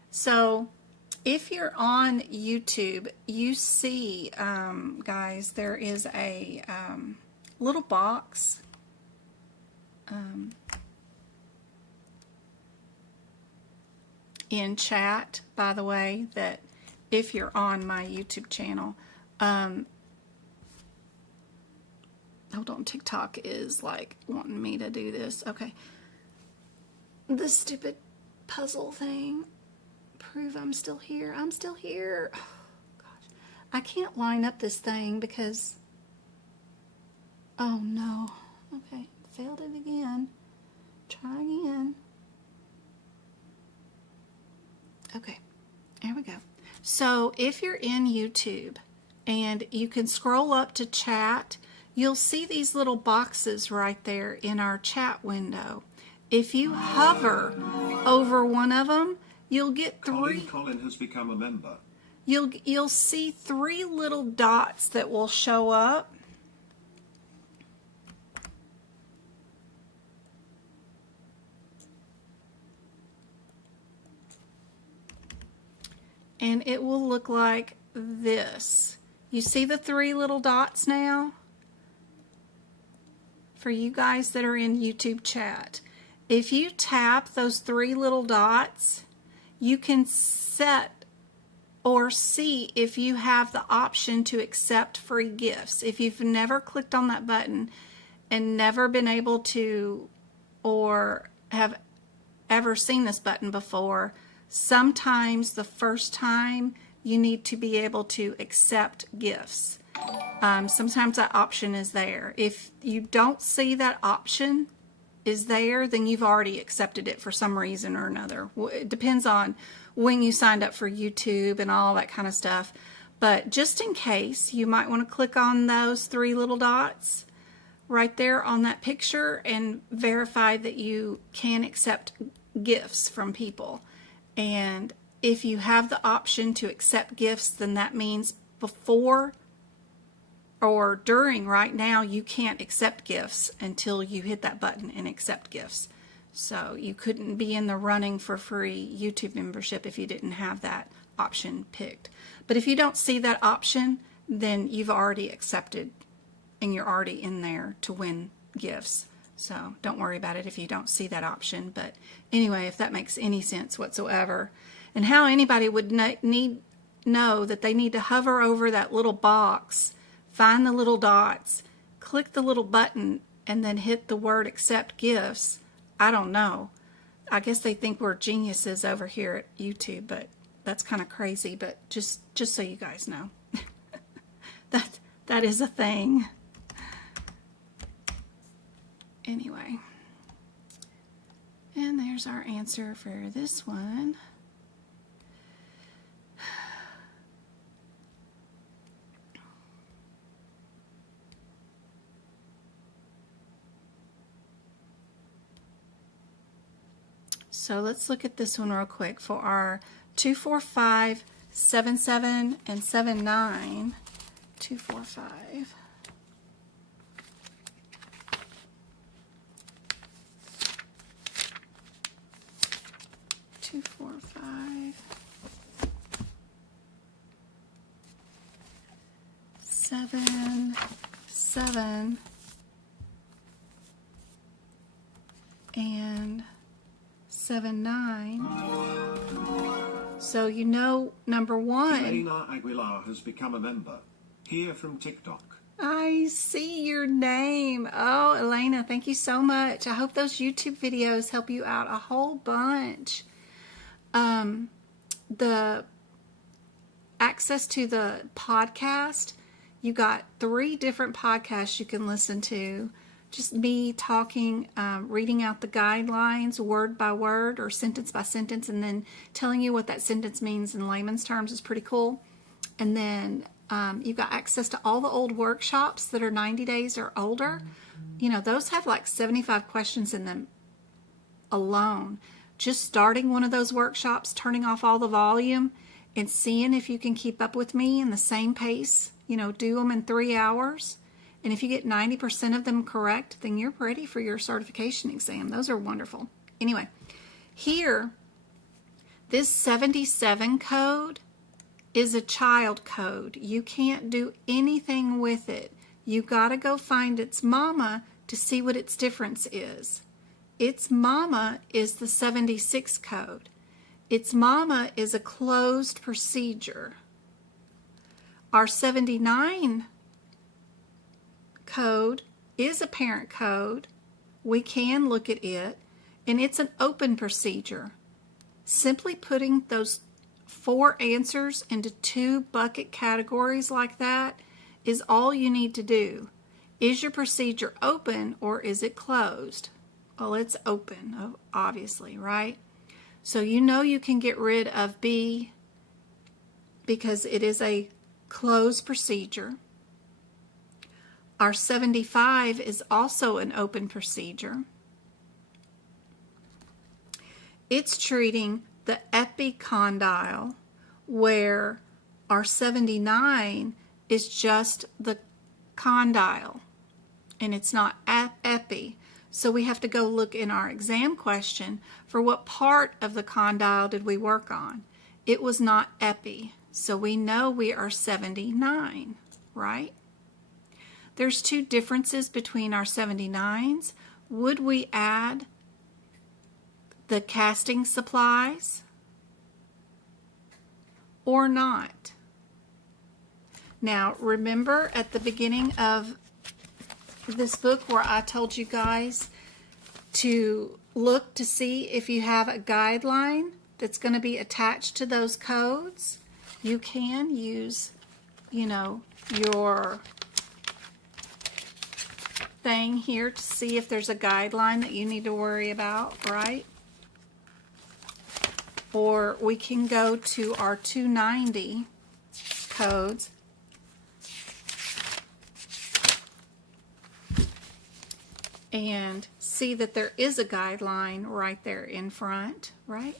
So if you're on YouTube, you see, guys, there is a little box in chat, by the way, that if you're on my YouTube channel, hold on, TikTok is like wanting me to do this. Okay. This stupid puzzle thing. Prove I'm still here. I'm still here. Oh, gosh. I can't line up this thing because... Oh, no. Okay. Failed it again. Try again. Okay. There we go. So if you're in YouTube and you can scroll up to chat, you'll see these little boxes right there in our chat window. If you hover over one of them, you'll get 3. Colin has become a member. You'll see 3 little dots that will show up. And it will look like this. You see the 3 little dots now? For you guys that are in YouTube chat. If you tap those 3 little dots, you can set or see if you have the option to accept free gifts. If you've never clicked on that button and never been able to, or have ever seen this button before, sometimes the first time you need to be able to accept gifts. Sometimes that option is there. If you don't see that option is there, then you've already accepted it for some reason or another. It depends on when you signed up for YouTube and all that kind of stuff. But just in case, you might want to click on those 3 little dots right there on that picture and verify that you can accept gifts from people. And if you have the option to accept gifts, then that means before or during right now, you can't accept gifts until you hit that button and accept gifts. So you couldn't be in the running for free YouTube membership if you didn't have that option picked. But if you don't see that option, then you've already accepted and you're already in there to win gifts. So don't worry about it if you don't see that option. But anyway, if that makes any sense whatsoever, and how anybody would need know that they need to hover over that little box, find the little dots, click the little button, and then hit the word accept gifts. I don't know. I guess they think we're geniuses over here at YouTube, but that's kind of crazy. But just so you guys know, that is a thing. Anyway, and there's our answer for this one. So let's look at this one real quick for our 2, 4, 5, 7, 7, and 7, 9. 2, 4, 5. Two, 4, 5, 7, 7, and 7, 9. So you know, number one. Elena Aguilar has become a member. Here from TikTok. I see your name. Oh, Elena, thank you so much. I hope those YouTube videos help you out a whole bunch. The access to the podcast, you got 3 different podcasts you can listen to. Just me talking, reading out the guidelines word by word or sentence by sentence, and then telling you what that sentence means in layman's terms is pretty cool. And then you've got access to all the old workshops that are 90 days or older. You know, those have like 75 questions in them alone. Just starting one of those workshops, turning off all the volume, and seeing if you can keep up with me in the same pace. You know, do them in 3 hours. And if you get 90% of them correct, then you're ready for your certification exam. Those are wonderful. Anyway, here, this 77 code is a child code. You can't do anything with it. You got to go find its mama to see what its difference is. Its mama is the 76 code. Its mama is a closed procedure. Our 79 code is a parent code. We can look at it, and it's an open procedure. Simply putting those 4 answers into 2 bucket categories like that is all you need to do. Is your procedure open or is it closed? Well, it's open, obviously, right? So you know you can get rid of B because it is a closed procedure. Our 75 is also an open procedure. It's treating the epicondyle, where our 79 is just the condyle, and it's not epi. So we have to go look in our exam question for what part of the condyle did we work on. It was not epi, so we know we are 79, right? There's 2 differences between our 79s. Would we add the casting supplies or not? Now, remember at the beginning of this book where I told you guys to look to see if you have a guideline that's going to be attached to those codes? You can use, you know, your thing here to see if there's a guideline that you need to worry about, right? Or we can go to our 290 codes and see that there is a guideline right there in front, right?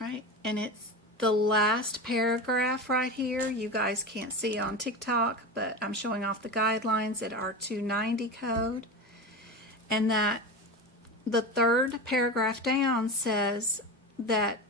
Right, and it's the last paragraph right here. You guys can't see on TikTok, but I'm showing off the guidelines at our 290 code. And that the 3rd paragraph down says that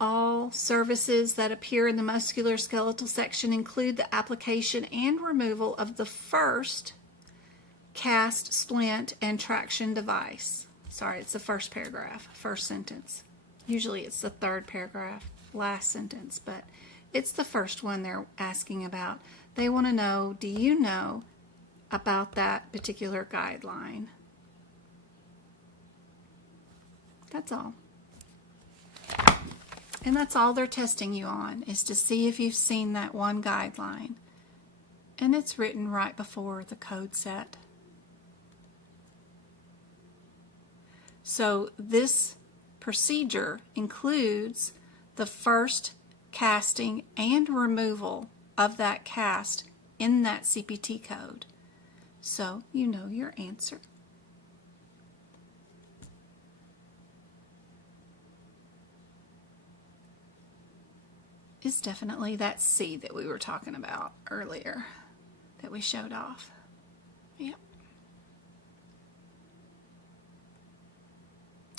All services that appear in the musculoskeletal section include the application and removal of the first cast, splint, and traction device. Sorry, it's the first paragraph, first sentence. Usually it's the third paragraph, last sentence, but it's the first one they're asking about. They want to know, do you know about that particular guideline? That's all. And that's all they're testing you on, is to see if you've seen that one guideline. And it's written right before the code set. So this procedure includes the first casting and removal of that cast in that CPT code. So you know your answer. Is definitely that C that we were talking about earlier that we showed off. Yep.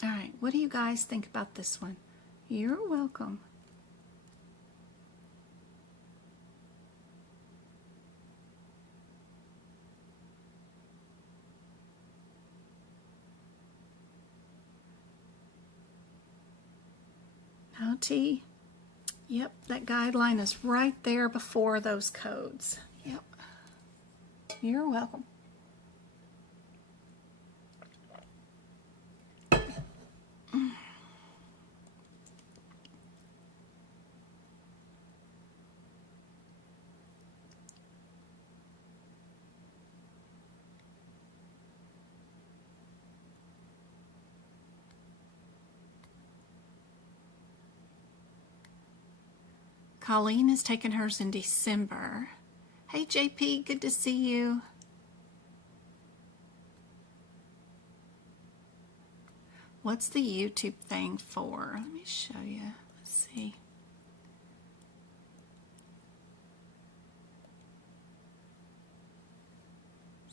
All right, what do you guys think about this one? You're welcome. Now, T. Yep, that guideline is right there before those codes. Yep. You're welcome. Colleen has taken hers in December. Hey JP, good to see you. What's the YouTube thing for? Let me show you. Let's see.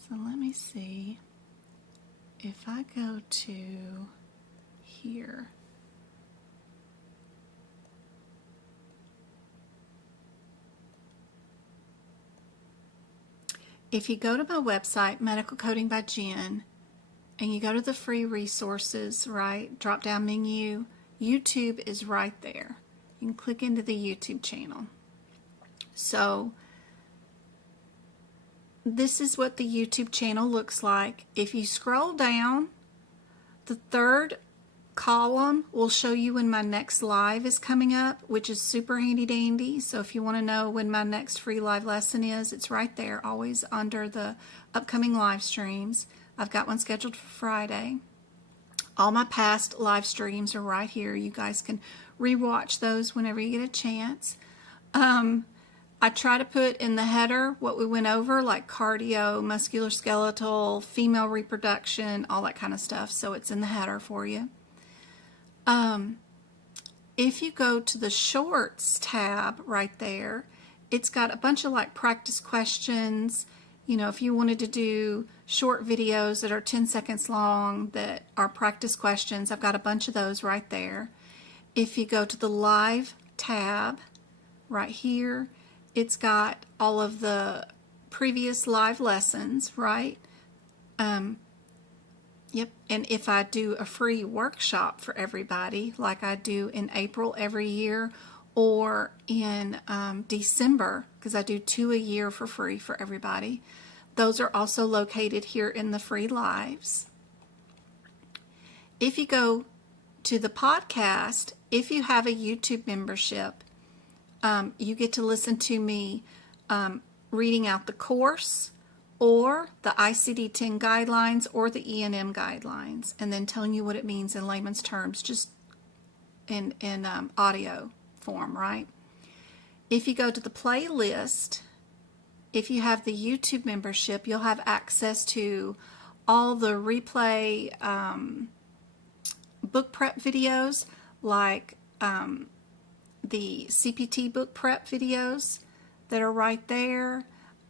So let me see. If I go to here. If you go to my website, Medical Coding by Jen, and you go to the free resources, right, drop down menu, YouTube is right there. You can click into the YouTube channel. So this is what the YouTube channel looks like. If you scroll down, the third column will show you when my next live is coming up, which is super handy dandy. So if you want to know when my next free live lesson is, it's right there, always under the upcoming live streams. I've got one scheduled for Friday. All my past live streams are right here. You guys can rewatch those whenever you get a chance. I try to put in the header what we went over, like cardio, musculoskeletal, female reproduction, all that kind of stuff. So it's in the header for you. If you go to the shorts tab right there, it's got a bunch of like practice questions. You know, if you wanted to do short videos that are 10 seconds long that are practice questions, I've got a bunch of those right there. If you go to the live tab right here, it's got all of the previous live lessons, right? Yep, and if I do a free workshop for everybody, like I do in April every year, or in December, because I do 2 a year for free for everybody, those are also located here in the free lives. If you go to the podcast, if you have a YouTube membership, you get to listen to me reading out the course, or the ICD-10 guidelines, or the E&M guidelines, and then telling you what it means in layman's terms, just in audio form, right? If you go to the playlist, if you have the YouTube membership, you'll have access to all the replay book prep videos, like the CPT book prep videos that are right there,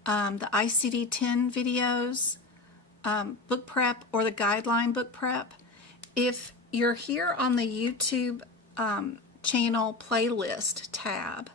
the ICD-10 videos, book prep, or the guideline book prep. If you're here on the YouTube channel playlist tab.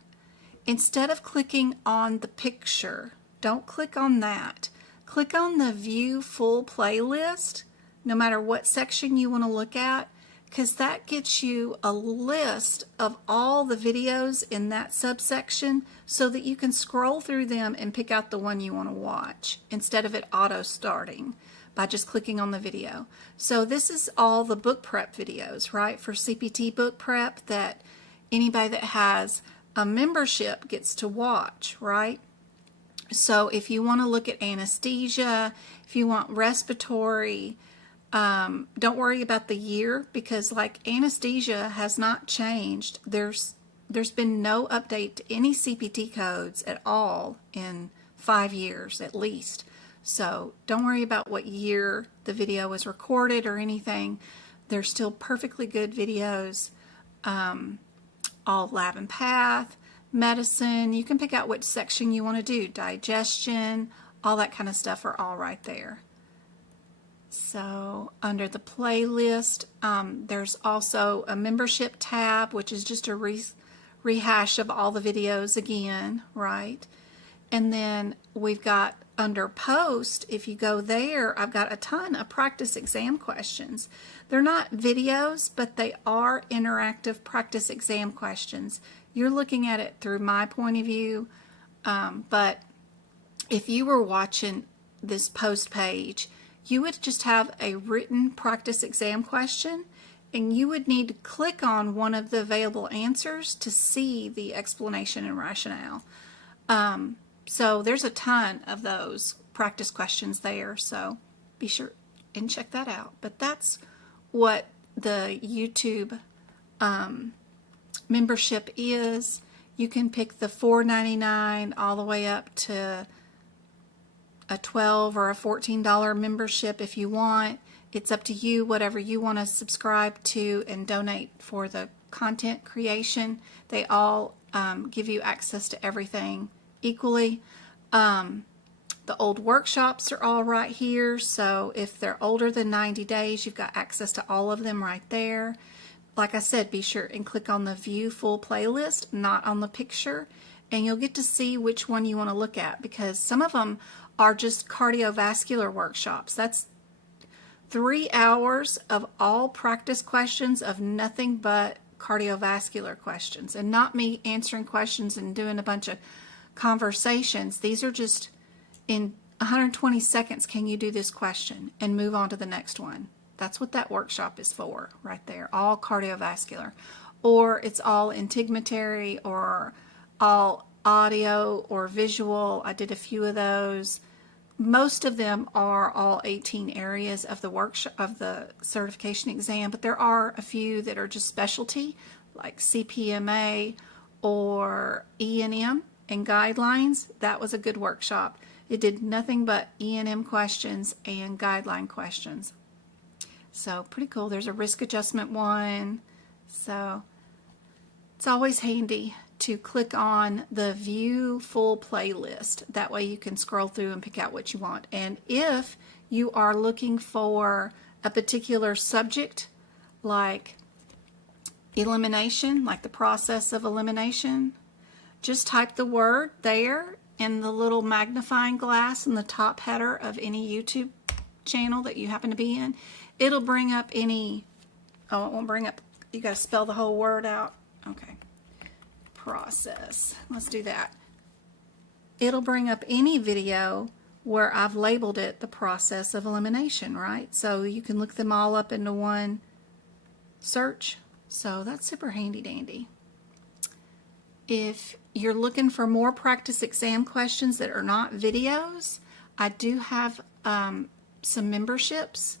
Instead of clicking on the picture, don't click on that. Click on the view full playlist, no matter what section you want to look at, because that gets you a list of all the videos in that subsection so that you can scroll through them and pick out the one you want to watch instead of it auto starting by just clicking on the video. So this is all the book prep videos, right, for CPT book prep that anybody that has a membership gets to watch, right? So if you want to look at anesthesia, if you want respiratory, don't worry about the year, because like anesthesia has not changed. There's been no update to any CPT codes at all in 5 years at least. So don't worry about what year the video was recorded or anything. They're still perfectly good videos. All lab and path, medicine. You can pick out which section you want to do. Digestion, all that kind of stuff are all right there. So under the playlist, there's also a membership tab, which is just a rehash of all the videos again, right? And then we've got under post, if you go there, I've got a ton of practice exam questions. They're not videos, but they are interactive practice exam questions. You're looking at it through my point of view, but if you were watching this post page, you would just have a written practice exam question, and you would need to click on one of the available answers to see the explanation and rationale. So there's a ton of those practice questions there, so be sure and check that out. But that's what the YouTube membership is. You can pick the $4.99 all the way up to a $12 or a $14 membership if you want. It's up to you, whatever you want to subscribe to and donate for the content creation. They all give you access to everything equally. The old workshops are all right here, so if they're older than 90 days, you've got access to all of them right there. Like I said, be sure and click on the view full playlist, not on the picture, and you'll get to see which one you want to look at, because some of them are just cardiovascular workshops. That's 3 hours of all practice questions of nothing but cardiovascular questions, and not me answering questions and doing a bunch of conversations. These are just in 120 seconds, can you do this question and move on to the next one. That's what that workshop is for right there, all cardiovascular. Or it's all integumentary or all audio or visual. I did a few of those. Most of them are all 18 areas of the workshop of the certification exam, but there are a few that are just specialty, like CPMA or E&M and guidelines. That was a good workshop. It did nothing but E&M questions and guideline questions. So pretty cool. There's a risk adjustment one. So it's always handy to click on the view full playlist. That way you can scroll through and pick out what you want. And if you are looking for a particular subject, like elimination, like the process of elimination, just type the word there in the little magnifying glass in the top header of any YouTube channel that you happen to be in. It'll bring up any, oh, it won't bring up, you got to spell the whole word out. Okay. Process. Let's do that. It'll bring up any video where I've labeled it the process of elimination, right? So you can look them all up into one search. So that's super handy dandy. If you're looking for more practice exam questions that are not videos, I do have some memberships.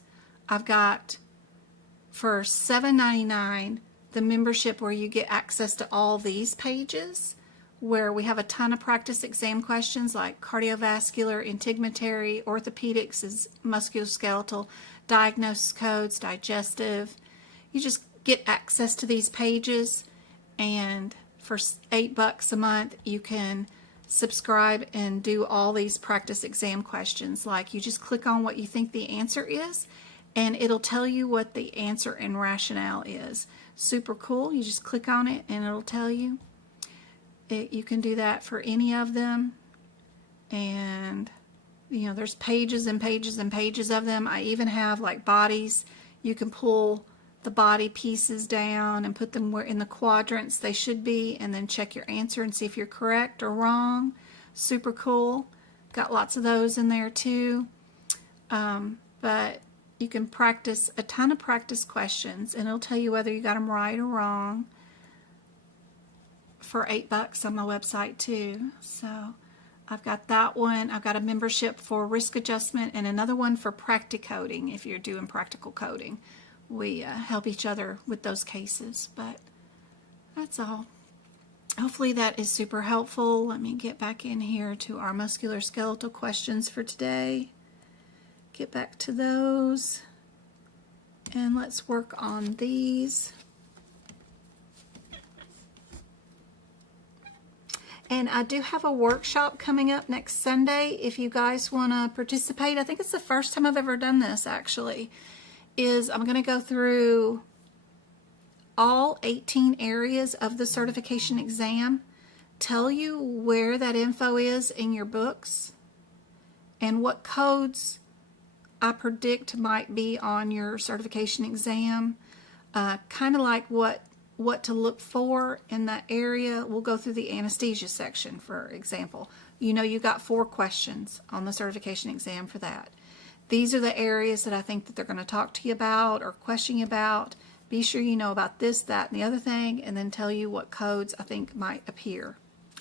I've got for $7.99 the membership where you get access to all these pages, where we have a ton of practice exam questions like cardiovascular, integumentary, orthopedics, is musculoskeletal, diagnosis codes, digestive. You just get access to these pages, and for $8 a month you can subscribe and do all these practice exam questions. Like, you just click on what you think the answer is, and it'll tell you what the answer and rationale is. Super cool. You just click on it and it'll tell you. You can do that for any of them, and you know, there's pages and pages and pages of them. I even have like bodies. You can pull the body pieces down and put them where in the quadrants they should be, and then check your answer and see if you're correct or wrong. Super cool. Got lots of those in there too. But you can practice a ton of practice questions, and it'll tell you whether you got them right or wrong for $8 on my website too. So I've got that one. I've got a membership for risk adjustment and another one for practicoding if you're doing practical coding. We help each other with those cases, but that's all. Hopefully that is super helpful. Let me get back in here to our musculoskeletal questions for today. Get back to those, and let's work on these. And I do have a workshop coming up next Sunday if you guys want to participate. I think it's the first time I've ever done this, actually. I'm going to go through all 18 areas of the certification exam, tell you where that info is in your books, and what codes I predict might be on your certification exam, kind of like what to look for in that area. We'll go through the anesthesia section, for example. You know, you got 4 questions on the certification exam for that. These are the areas that I think that they're going to talk to you about or question you about. Be sure you know about this, that, and the other thing, and then tell you what codes I think might appear.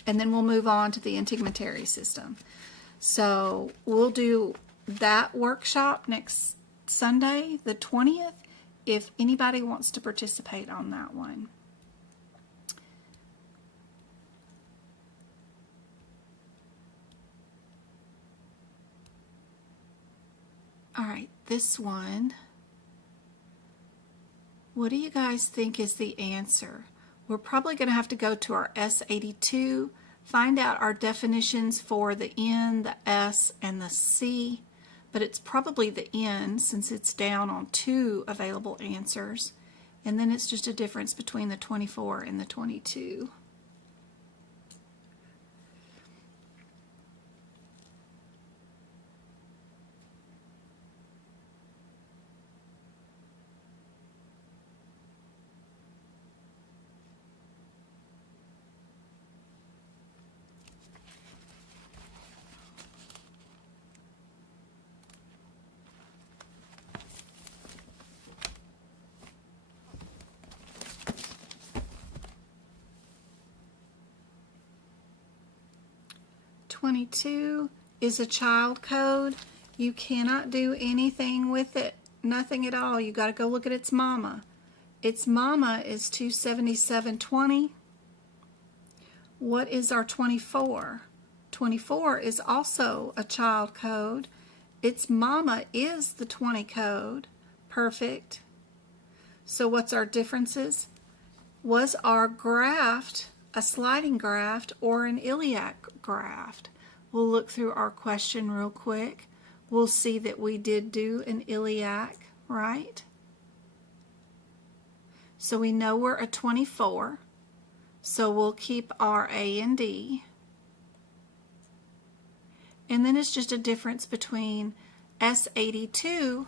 And then we'll move on to the integumentary system. So we'll do that workshop next Sunday, the 20th, if anybody wants to participate on that one. All right, this one. What do you guys think is the answer? We're probably going to have to go to our S82, find out our definitions for the N, the S, and the C. But it's probably the N since it's down on 2 available answers. And then it's just a difference between the 24 and the 22. .22 is a child code. You cannot do anything with it. Nothing at all. You got to go look at its mama. Its mama is 277.20. What is our 24? 24 is also a child code. Its mama is the 20 code. Perfect. So what's our differences? Was our graft a sliding graft or an iliac graft? We'll look through our question real quick. We'll see that we did do an iliac, right? So we know we're a 24. So we'll keep our A and D. And then it's just a difference between S82.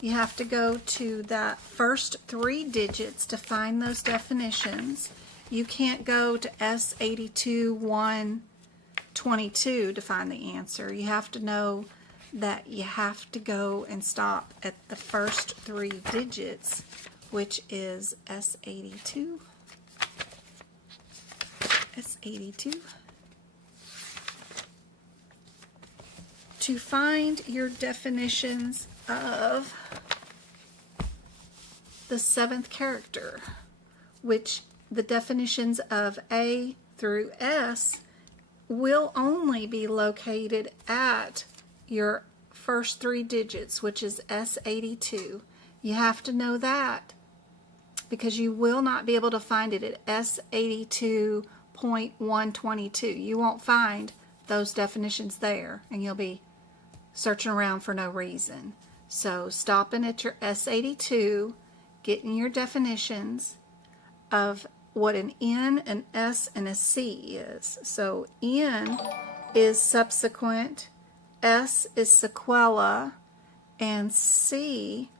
You have to go to that first 3 digits to find those definitions. You can't go to S82 122 to find the answer. You have to know that you have to go and stop at the first 3 digits, which is S82. S82. To find your definitions of the 7th character, which the definitions of A through S will only be located at your first 3 digits, which is S82. You have to know that because you will not be able to find it at S82.122. You won't find those definitions there, and you'll be searching around for no reason. So stopping at your S82, getting your definitions of what an N, an S, and a C is. So N is subsequent, S is sequela, and C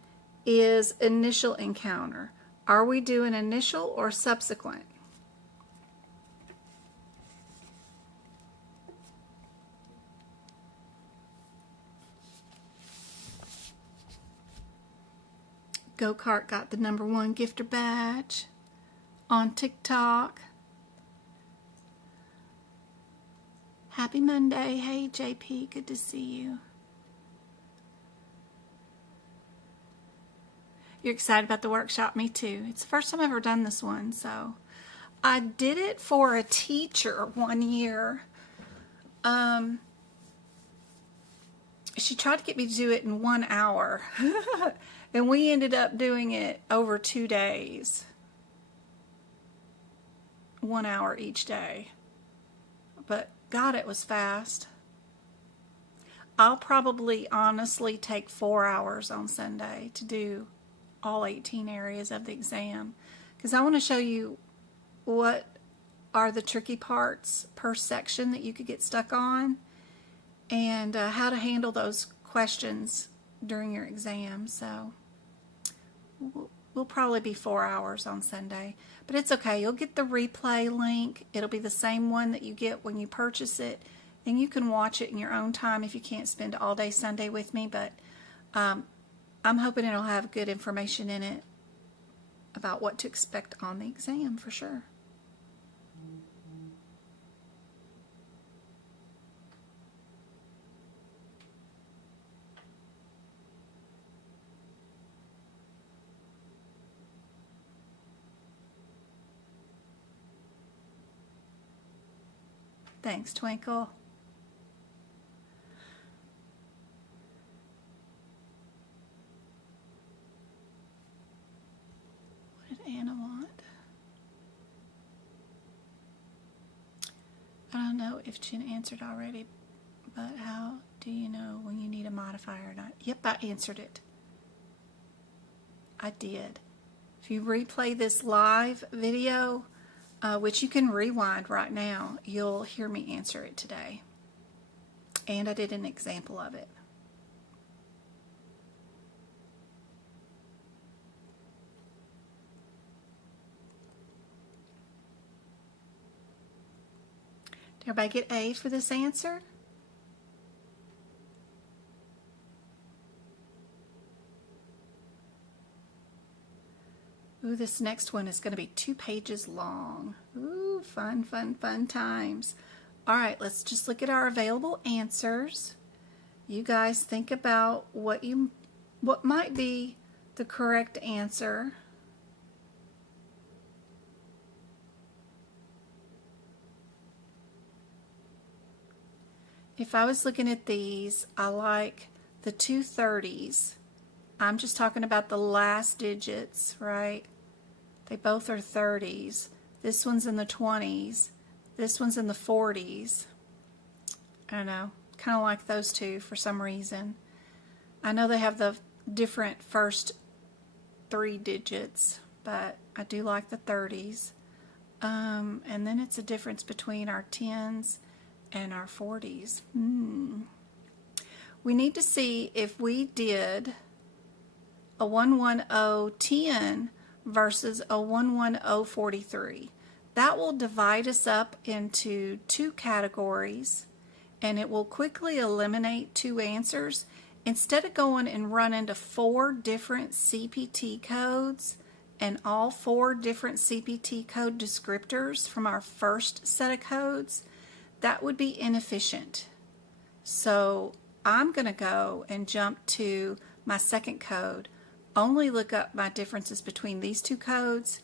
is initial encounter. Are we doing initial or subsequent? Go-Kart got the #1 gifter badge on TikTok. Happy Monday. Hey, JP, good to see you. You're excited about the workshop? Me too. It's the first time I've ever done this one, so I did it for a teacher one year. She tried to get me to do it in 1 hour, and we ended up doing it over 2 days. 1 hour each day. But God, it was fast. I'll probably honestly take 4 hours on Sunday to do all 18 areas of the exam, because I want to show you what are the tricky parts per section that you could get stuck on, and how to handle those questions during your exam. So we'll probably be 4 hours on Sunday, but it's okay. You'll get the replay link. It'll be the same one that you get when you purchase it, and you can watch it in your own time if you can't spend all day Sunday with me. But I'm hoping it'll have good information in it about what to expect on the exam for sure. Thanks, Twinkle. What did Anna want? I don't know if Jen answered already, but how do you know when you need a modifier or not? Yep, I answered it. I did. If you replay this live video, which you can rewind right now, you'll hear me answer it today. And I did an example of it. Did everybody get A for this answer? Ooh, this next one is going to be 2 pages long. Ooh, fun, fun, fun times. All right, let's just look at our available answers. You guys think about what might be the correct answer. If I was looking at these, I like the 2 30s. I'm just talking about the last digits, right? They both are 30s. This one's in the 20s. This one's in the 40s. I don't know. Kind of like those two for some reason. I know they have the different first 3 digits, but I do like the 30s. And then it's a difference between our 10s and our 40s. We need to see if we did a 11010 versus a 11043. That will divide us up into 2 categories, and it will quickly eliminate 2 answers. Instead of going and running to 4 different CPT codes and all 4 different CPT code descriptors from our first set of codes, that would be inefficient. So I'm going to go and jump to my second code, only look up my differences between these 2 codes,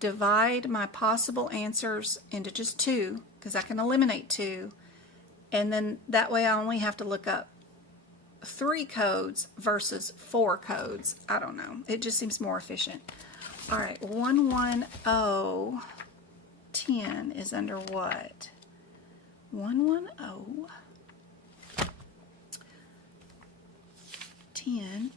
divide my possible answers into just 2, because I can eliminate 2, and then that way I only have to look up 3 codes versus 4 codes. I don't know. It just seems more efficient. All right, 11010 is under what? 11010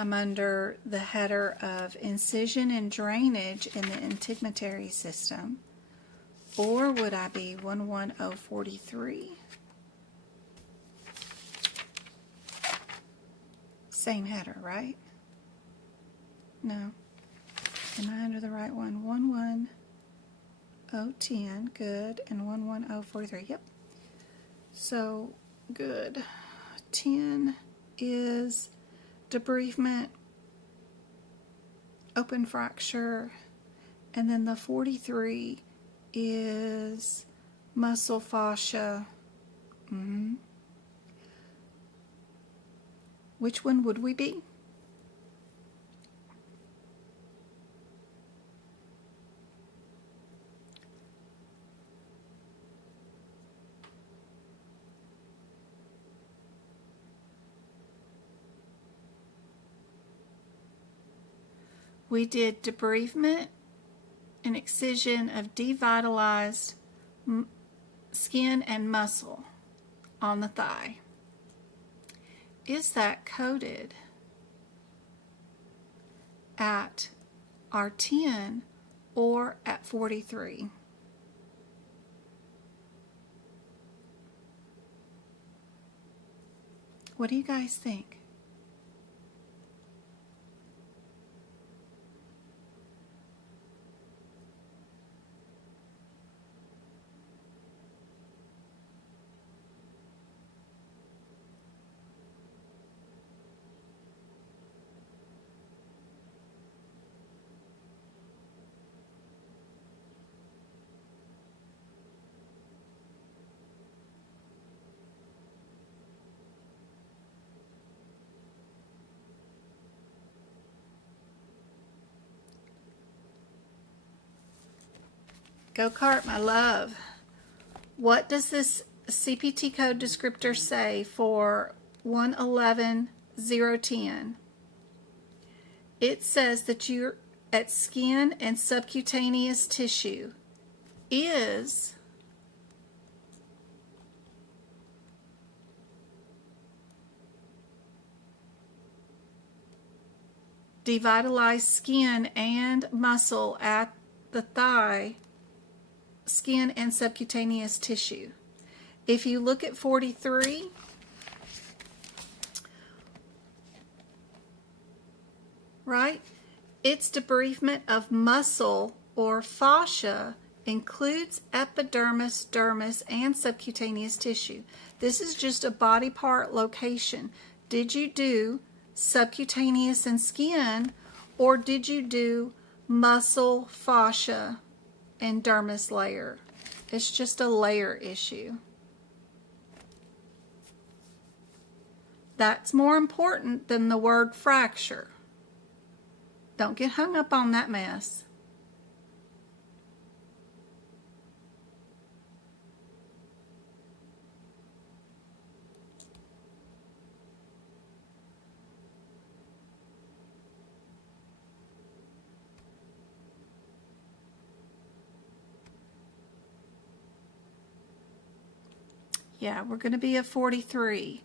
I'm under the header of incision and drainage in the integumentary system, or would I be 11043? Same header, right? No. Am I under the right one? 11010, good, and 11043, yep. So, good. 10 is debridement, open fracture, and then the 43 is muscle fascia. Which one would we be? We did debridement and excision of devitalized skin and muscle on the thigh. Is that coded at R10 or at 43? What do you guys think? Go-kart, my love. What does this CPT code descriptor say for 111.010? It says that you're at skin and subcutaneous tissue is devitalized skin and muscle at the thigh, skin and subcutaneous tissue. If you look at 43, right, its debridement of muscle or fascia includes epidermis, dermis, and subcutaneous tissue. This is just a body part location. Did you do subcutaneous and skin, or did you do muscle, fascia, and dermis layer? It's just a layer issue. That's more important than the word fracture. Don't get hung up on that mess. Yeah, we're going to be at 43.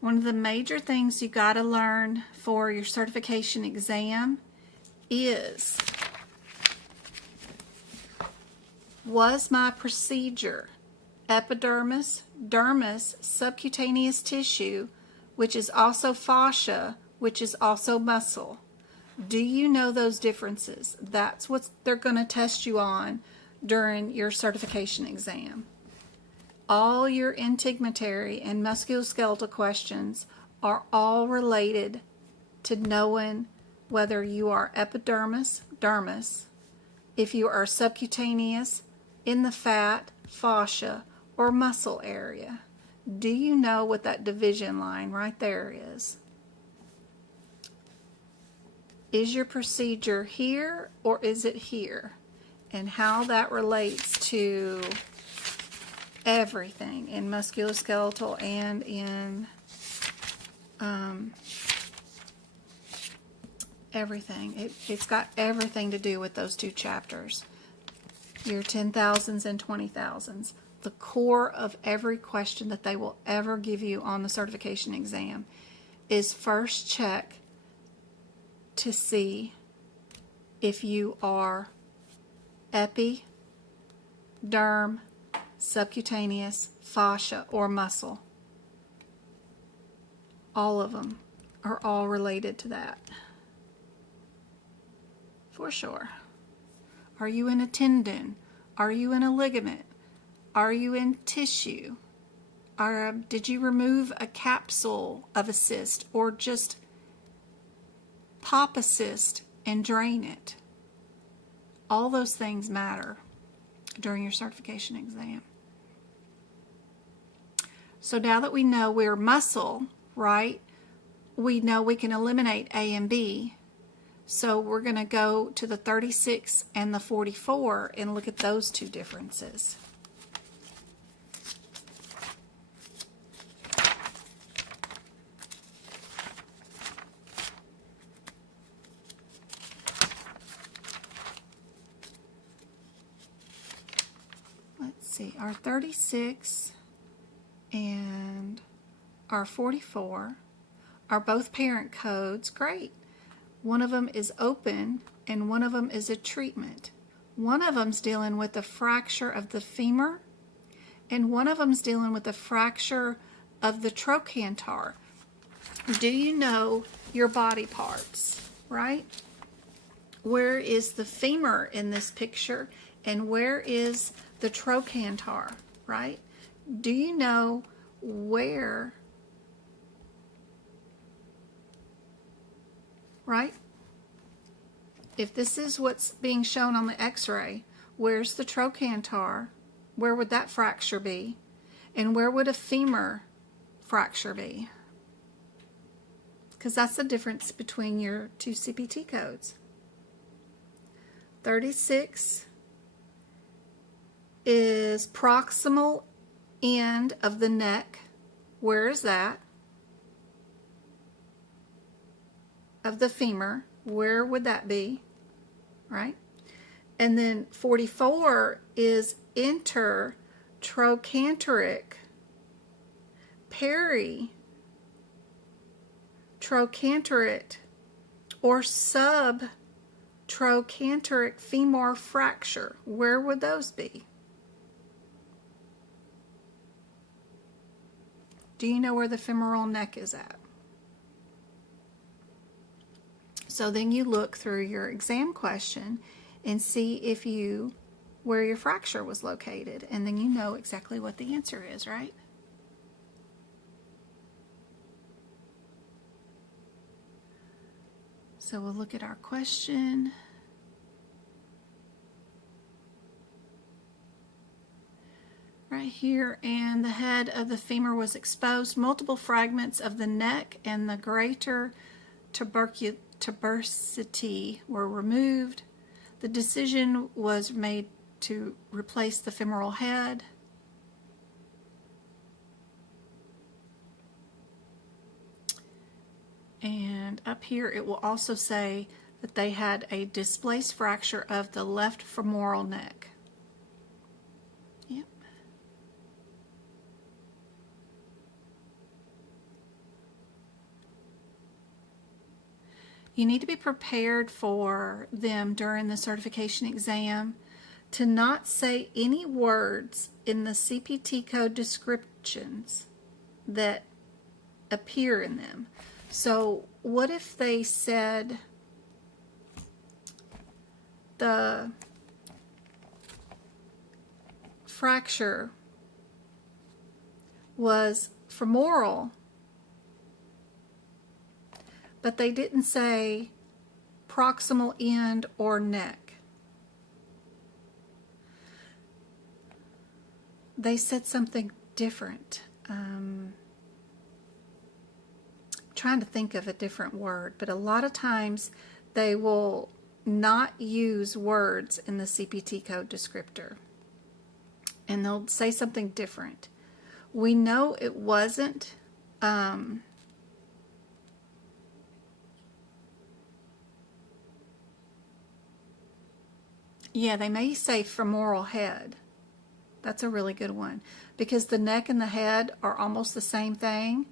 One of the major things you got to learn for your certification exam is, was my procedure epidermis, dermis, subcutaneous tissue, which is also fascia, which is also muscle? Do you know those differences? That's what they're going to test you on during your certification exam. All your integumentary and musculoskeletal questions are all related to knowing whether you are epidermis, dermis, if you are subcutaneous, in the fat, fascia, or muscle area. Do you know what that division line right there is? Is your procedure here or is it here? And how that relates to everything in musculoskeletal and in everything. It's got everything to do with those two chapters. Your 10,000s and 20,000s. The core of every question that they will ever give you on the certification exam is first check to see if you are epi, derm, subcutaneous, fascia, or muscle. All of them are all related to that. For sure. Are you in a tendon? Are you in a ligament? Are you in tissue? Did you remove a capsule of a cyst or just pop a cyst and drain it? All those things matter during your certification exam. So now that we know we're muscle, right, we know we can eliminate A and B. So we're going to go to the 36 and the 44 and look at those two differences. Let's see, our 36 and our 44 are both parent codes. Great. One of them is open and one of them is a treatment. One of them's dealing with a fracture of the femur and one of them's dealing with a fracture of the trochanter. Do you know your body parts, right? Where is the femur in this picture and where is the trochanter, right? Do you know where, right? If this is what's being shown on the x-ray, where's the trochanter? Where would that fracture be? And where would a femur fracture be? Because that's the difference between your two CPT codes. 36 is proximal end of the neck. Where is that? Of the femur. Where would that be? Right? And then 44 is intertrochanteric, peritrochanteric, or subtrochanteric femur fracture. Where would those be? Do you know where the femoral neck is at? So then you look through your exam question and see if where your fracture was located, and then you know exactly what the answer is, right? So we'll look at our question. Right here, and the head of the femur was exposed. Multiple fragments of the neck and the greater tuberosity were removed. The decision was made to replace the femoral head. And up here it will also say that they had a displaced fracture of the left femoral neck. Yep. You need to be prepared for them during the certification exam to not say any words in the CPT code descriptions that appear in them. So what if they said the fracture was femoral, but they didn't say proximal end or neck? They said something different. Trying to think of a different word, but a lot of times they will not use words in the CPT code descriptor, and they'll say something different. We know it wasn't yeah, they may say femoral head. That's a really good one, because the neck and the head are almost the same thing.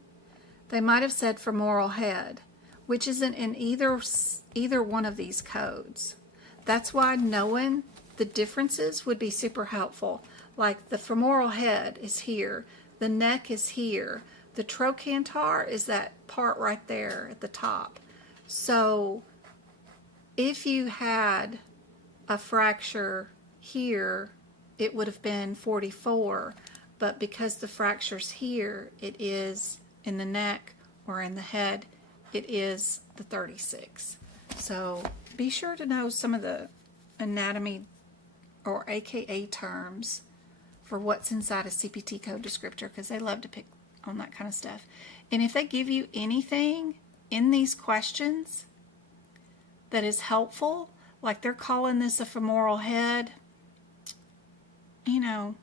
They might have said femoral head, which isn't in either one of these codes. That's why knowing the differences would be super helpful. Like the femoral head is here, the neck is here, the trochanter is that part right there at the top. So if you had a fracture here, it would have been 44, but because the fracture's here, it is in the neck or in the head, it is the 36. So be sure to know some of the anatomy or AKA terms for what's inside a CPT code descriptor, because they love to pick on that kind of stuff. And if they give you anything in these questions that is helpful, like they're calling this a femoral head, you know,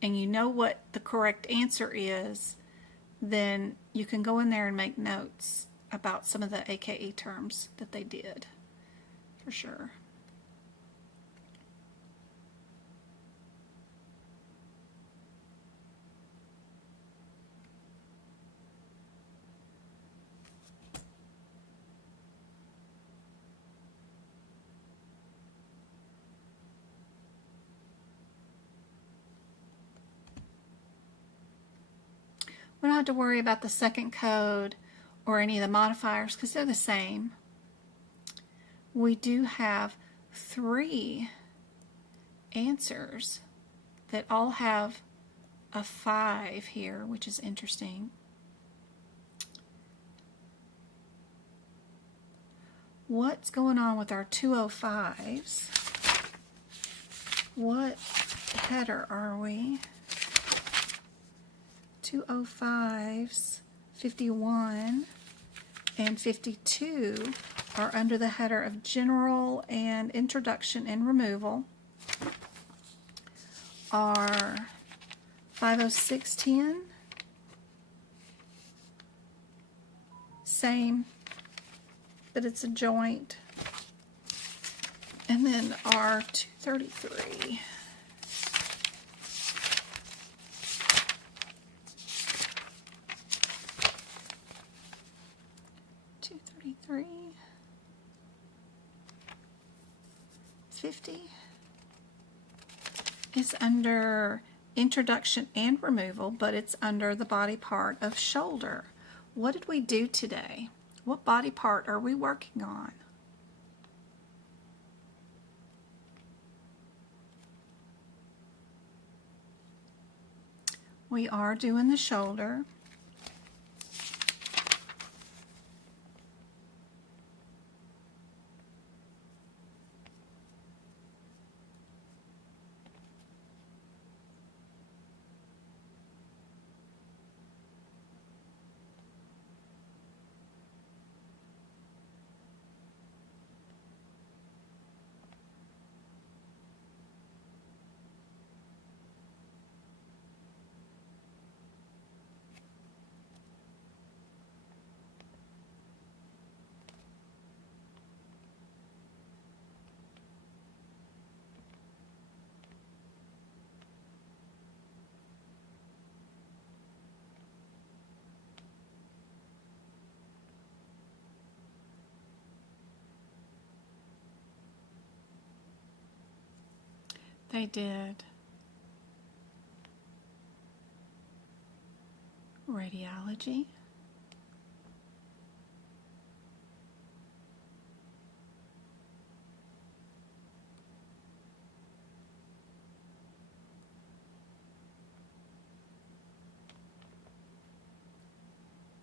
and you know what the correct answer is, then you can go in there and make notes about some of the AKA terms that they did, for sure. We don't have to worry about the second code or any of the modifiers because they're the same. We do have 3 answers that all have a 5 here, which is interesting. What's going on with our 205s? What header are we? 205s, 51 and 52 are under the header of general and introduction and removal. Our 50610, same, but it's a joint. And then our 233. 50 is under introduction and removal, but it's under the body part of shoulder. What did we do today? What body part are we working on? We are doing the shoulder. They did. Radiology.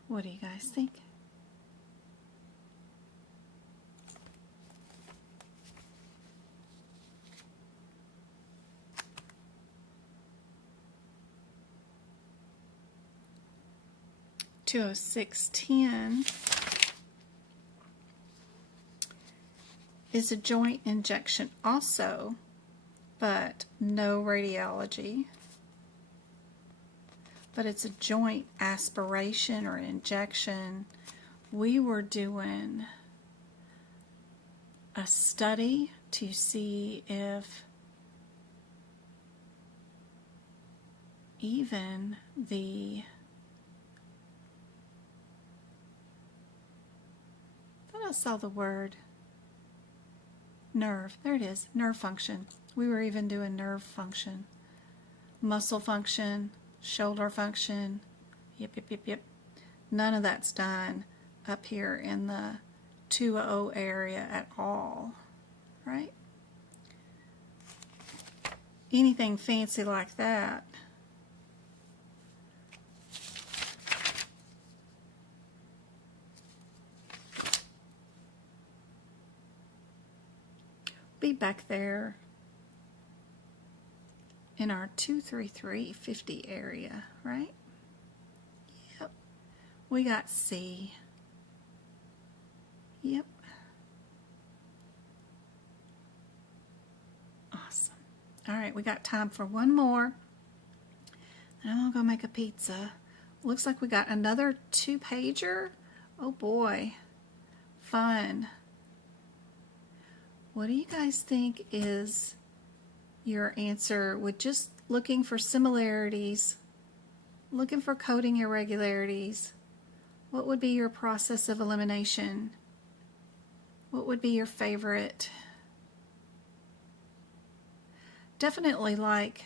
What do you guys think? (20610) is a joint injection also, but no radiology. But it's a joint aspiration or injection. We were doing a study to see if even the thought I saw the word nerve. There it is, nerve function. We were even doing nerve function. Muscle function, shoulder function. Yep. None of that's done up here in the 2.0 area at all, right? Anything fancy like that. Be back there in our 23350 area, right? Yep. We got C. Yep. Awesome. All right, we got time for one more. And I'm gonna go make a pizza. Looks like we got another 2-pager. Oh boy. Fun. What do you guys think is your answer with just looking for similarities, looking for coding irregularities? What would be your process of elimination? What would be your favorite? Definitely like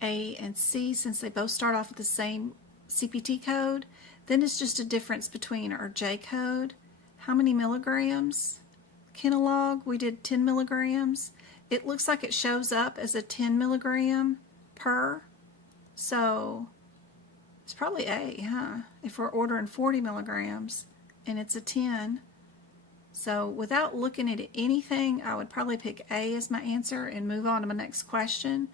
A and C, since they both start off with the same CPT code. Then it's just a difference between our J code. How many milligrams? Kinolog, we did 10 milligrams. It looks like it shows up as a 10 milligram per. So it's probably A, huh? If we're ordering 40 milligrams and it's a 10. So without looking at anything, I would probably pick A as my answer and move on to my next question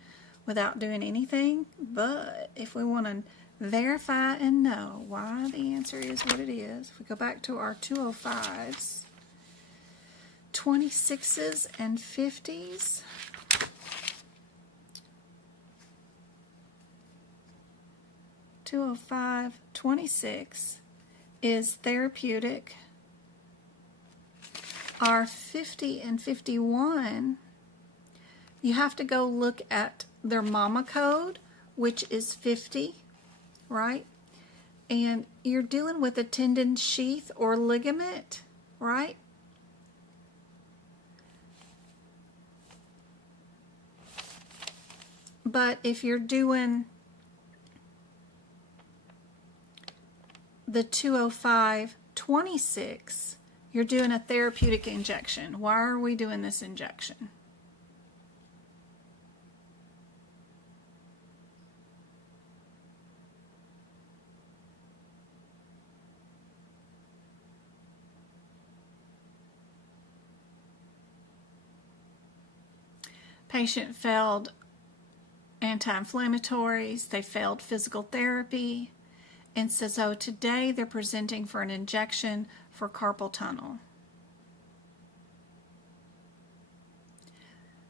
without doing anything. But if we want to verify and know why the answer is what it is, if we go back to our 205s, 26s and 50s. (205) 26 is therapeutic. Our 50 and 51, you have to go look at their mama code, which is 50, right? And you're dealing with a tendon sheath or ligament, right? But if you're doing the 205-26, you're doing a therapeutic injection. Why are we doing this injection? Patient failed anti-inflammatories, they failed physical therapy, and so today they're presenting for an injection for carpal tunnel.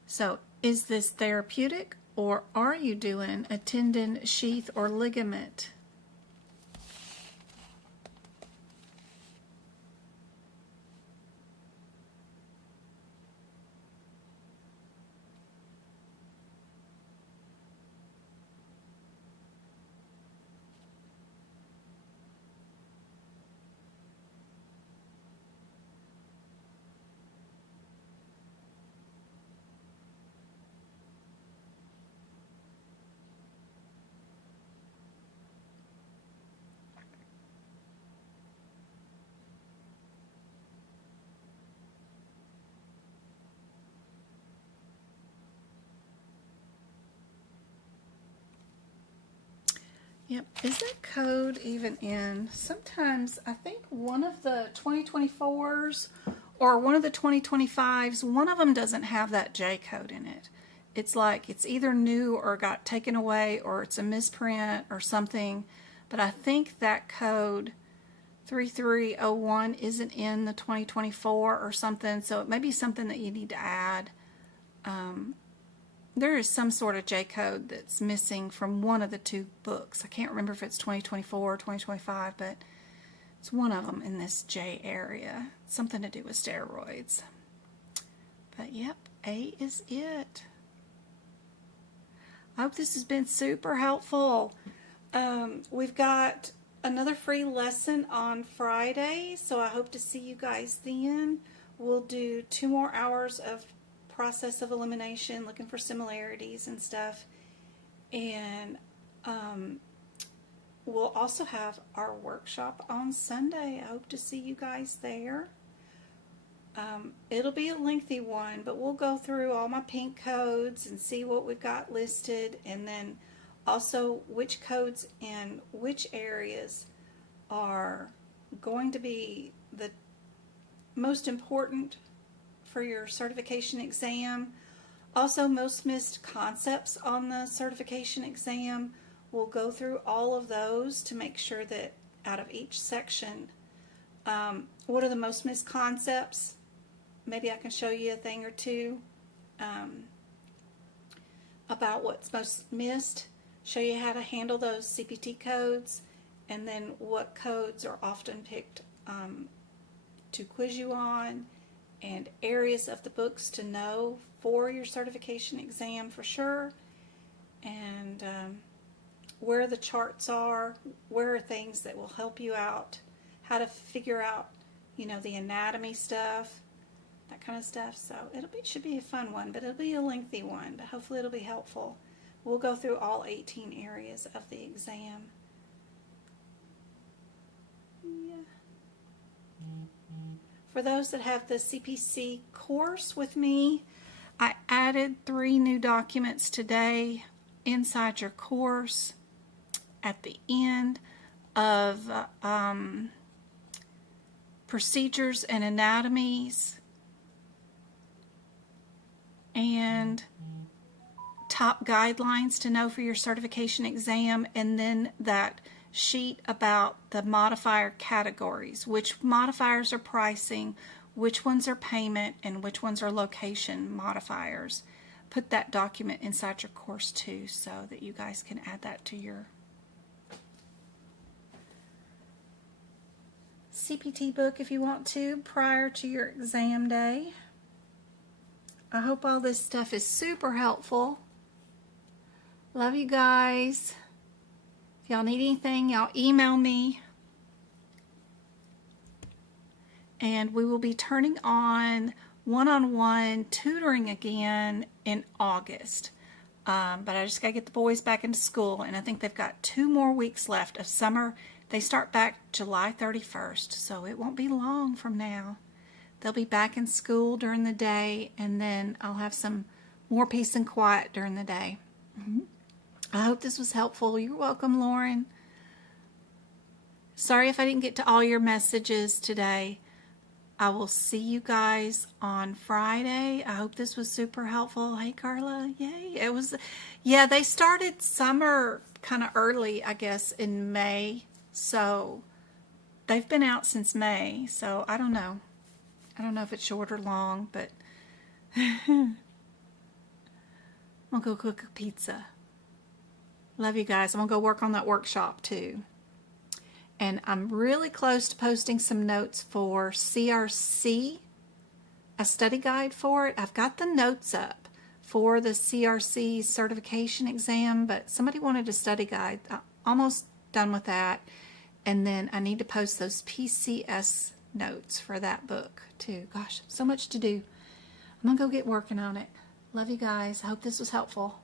So is this therapeutic, or are you doing a tendon sheath or ligament? Yep, is that code even in? Sometimes I think one of the 2024s or one of the 2025s, one of them doesn't have that J code in it. It's like it's either new or got taken away, or it's a misprint or something. But I think that code 3301 isn't in the 2024 or something, so it may be something that you need to add. There is some sort of J code that's missing from one of the two books. I can't remember if it's 2024 or 2025, but it's one of them in this J area. It's something to do with steroids. But yep, A is it. I hope this has been super helpful. We've got another free lesson on Friday, so I hope to see you guys then. We'll do 2 more hours of process of elimination, looking for similarities and stuff. And we'll also have our workshop on Sunday. I hope to see you guys there. It'll be a lengthy one, but we'll go through all my pink codes and see what we've got listed, and then also which codes in which areas are going to be the most important for your certification exam. Also, most missed concepts on the certification exam. We'll go through all of those to make sure that out of each section, what are the most missed concepts? Maybe I can show you a thing or two about what's most missed, show you how to handle those CPT codes, and then what codes are often picked to quiz you on, and areas of the books to know for your certification exam for sure, and where the charts are, where are things that will help you out, how to figure out, you know, the anatomy stuff, that kind of stuff. So should be a fun one, but it'll be a lengthy one, but hopefully it'll be helpful. We'll go through all 18 areas of the exam. Yeah. For those that have the CPC course with me, I added 3 new documents today inside your course at the end of procedures and anatomies and top guidelines to know for your certification exam, and then that sheet about the modifier categories, which modifiers are pricing, which ones are payment, and which ones are location modifiers. Put that document inside your course too, so that you guys can add that to your CPT book if you want to prior to your exam day. I hope all this stuff is super helpful. Love you guys. If y'all need anything, y'all email me. And we will be turning on one-on-one tutoring again in August. But I just got to get the boys back into school, and I think they've got 2 more weeks left of summer. They start back July 31st, so it won't be long from now. They'll be back in school during the day, and then I'll have some more peace and quiet during the day. I hope this was helpful. You're welcome, Lauren. Sorry if I didn't get to all your messages today. I will see you guys on Friday. I hope this was super helpful. Hey, Carla. Yay. It was, yeah, they started summer kind of early, I guess, in May. So they've been out since May. So I don't know. I don't know if it's short or long, but I'm going to go cook a pizza. Love you guys. I'm going to go work on that workshop too. And I'm really close to posting some notes for CRC, a study guide for it. I've got the notes up for the CRC certification exam, but somebody wanted a study guide. I'm almost done with that. And then I need to post those PCS notes for that book too. Gosh, so much to do. I'm going to go get working on it. Love you guys. I hope this was helpful.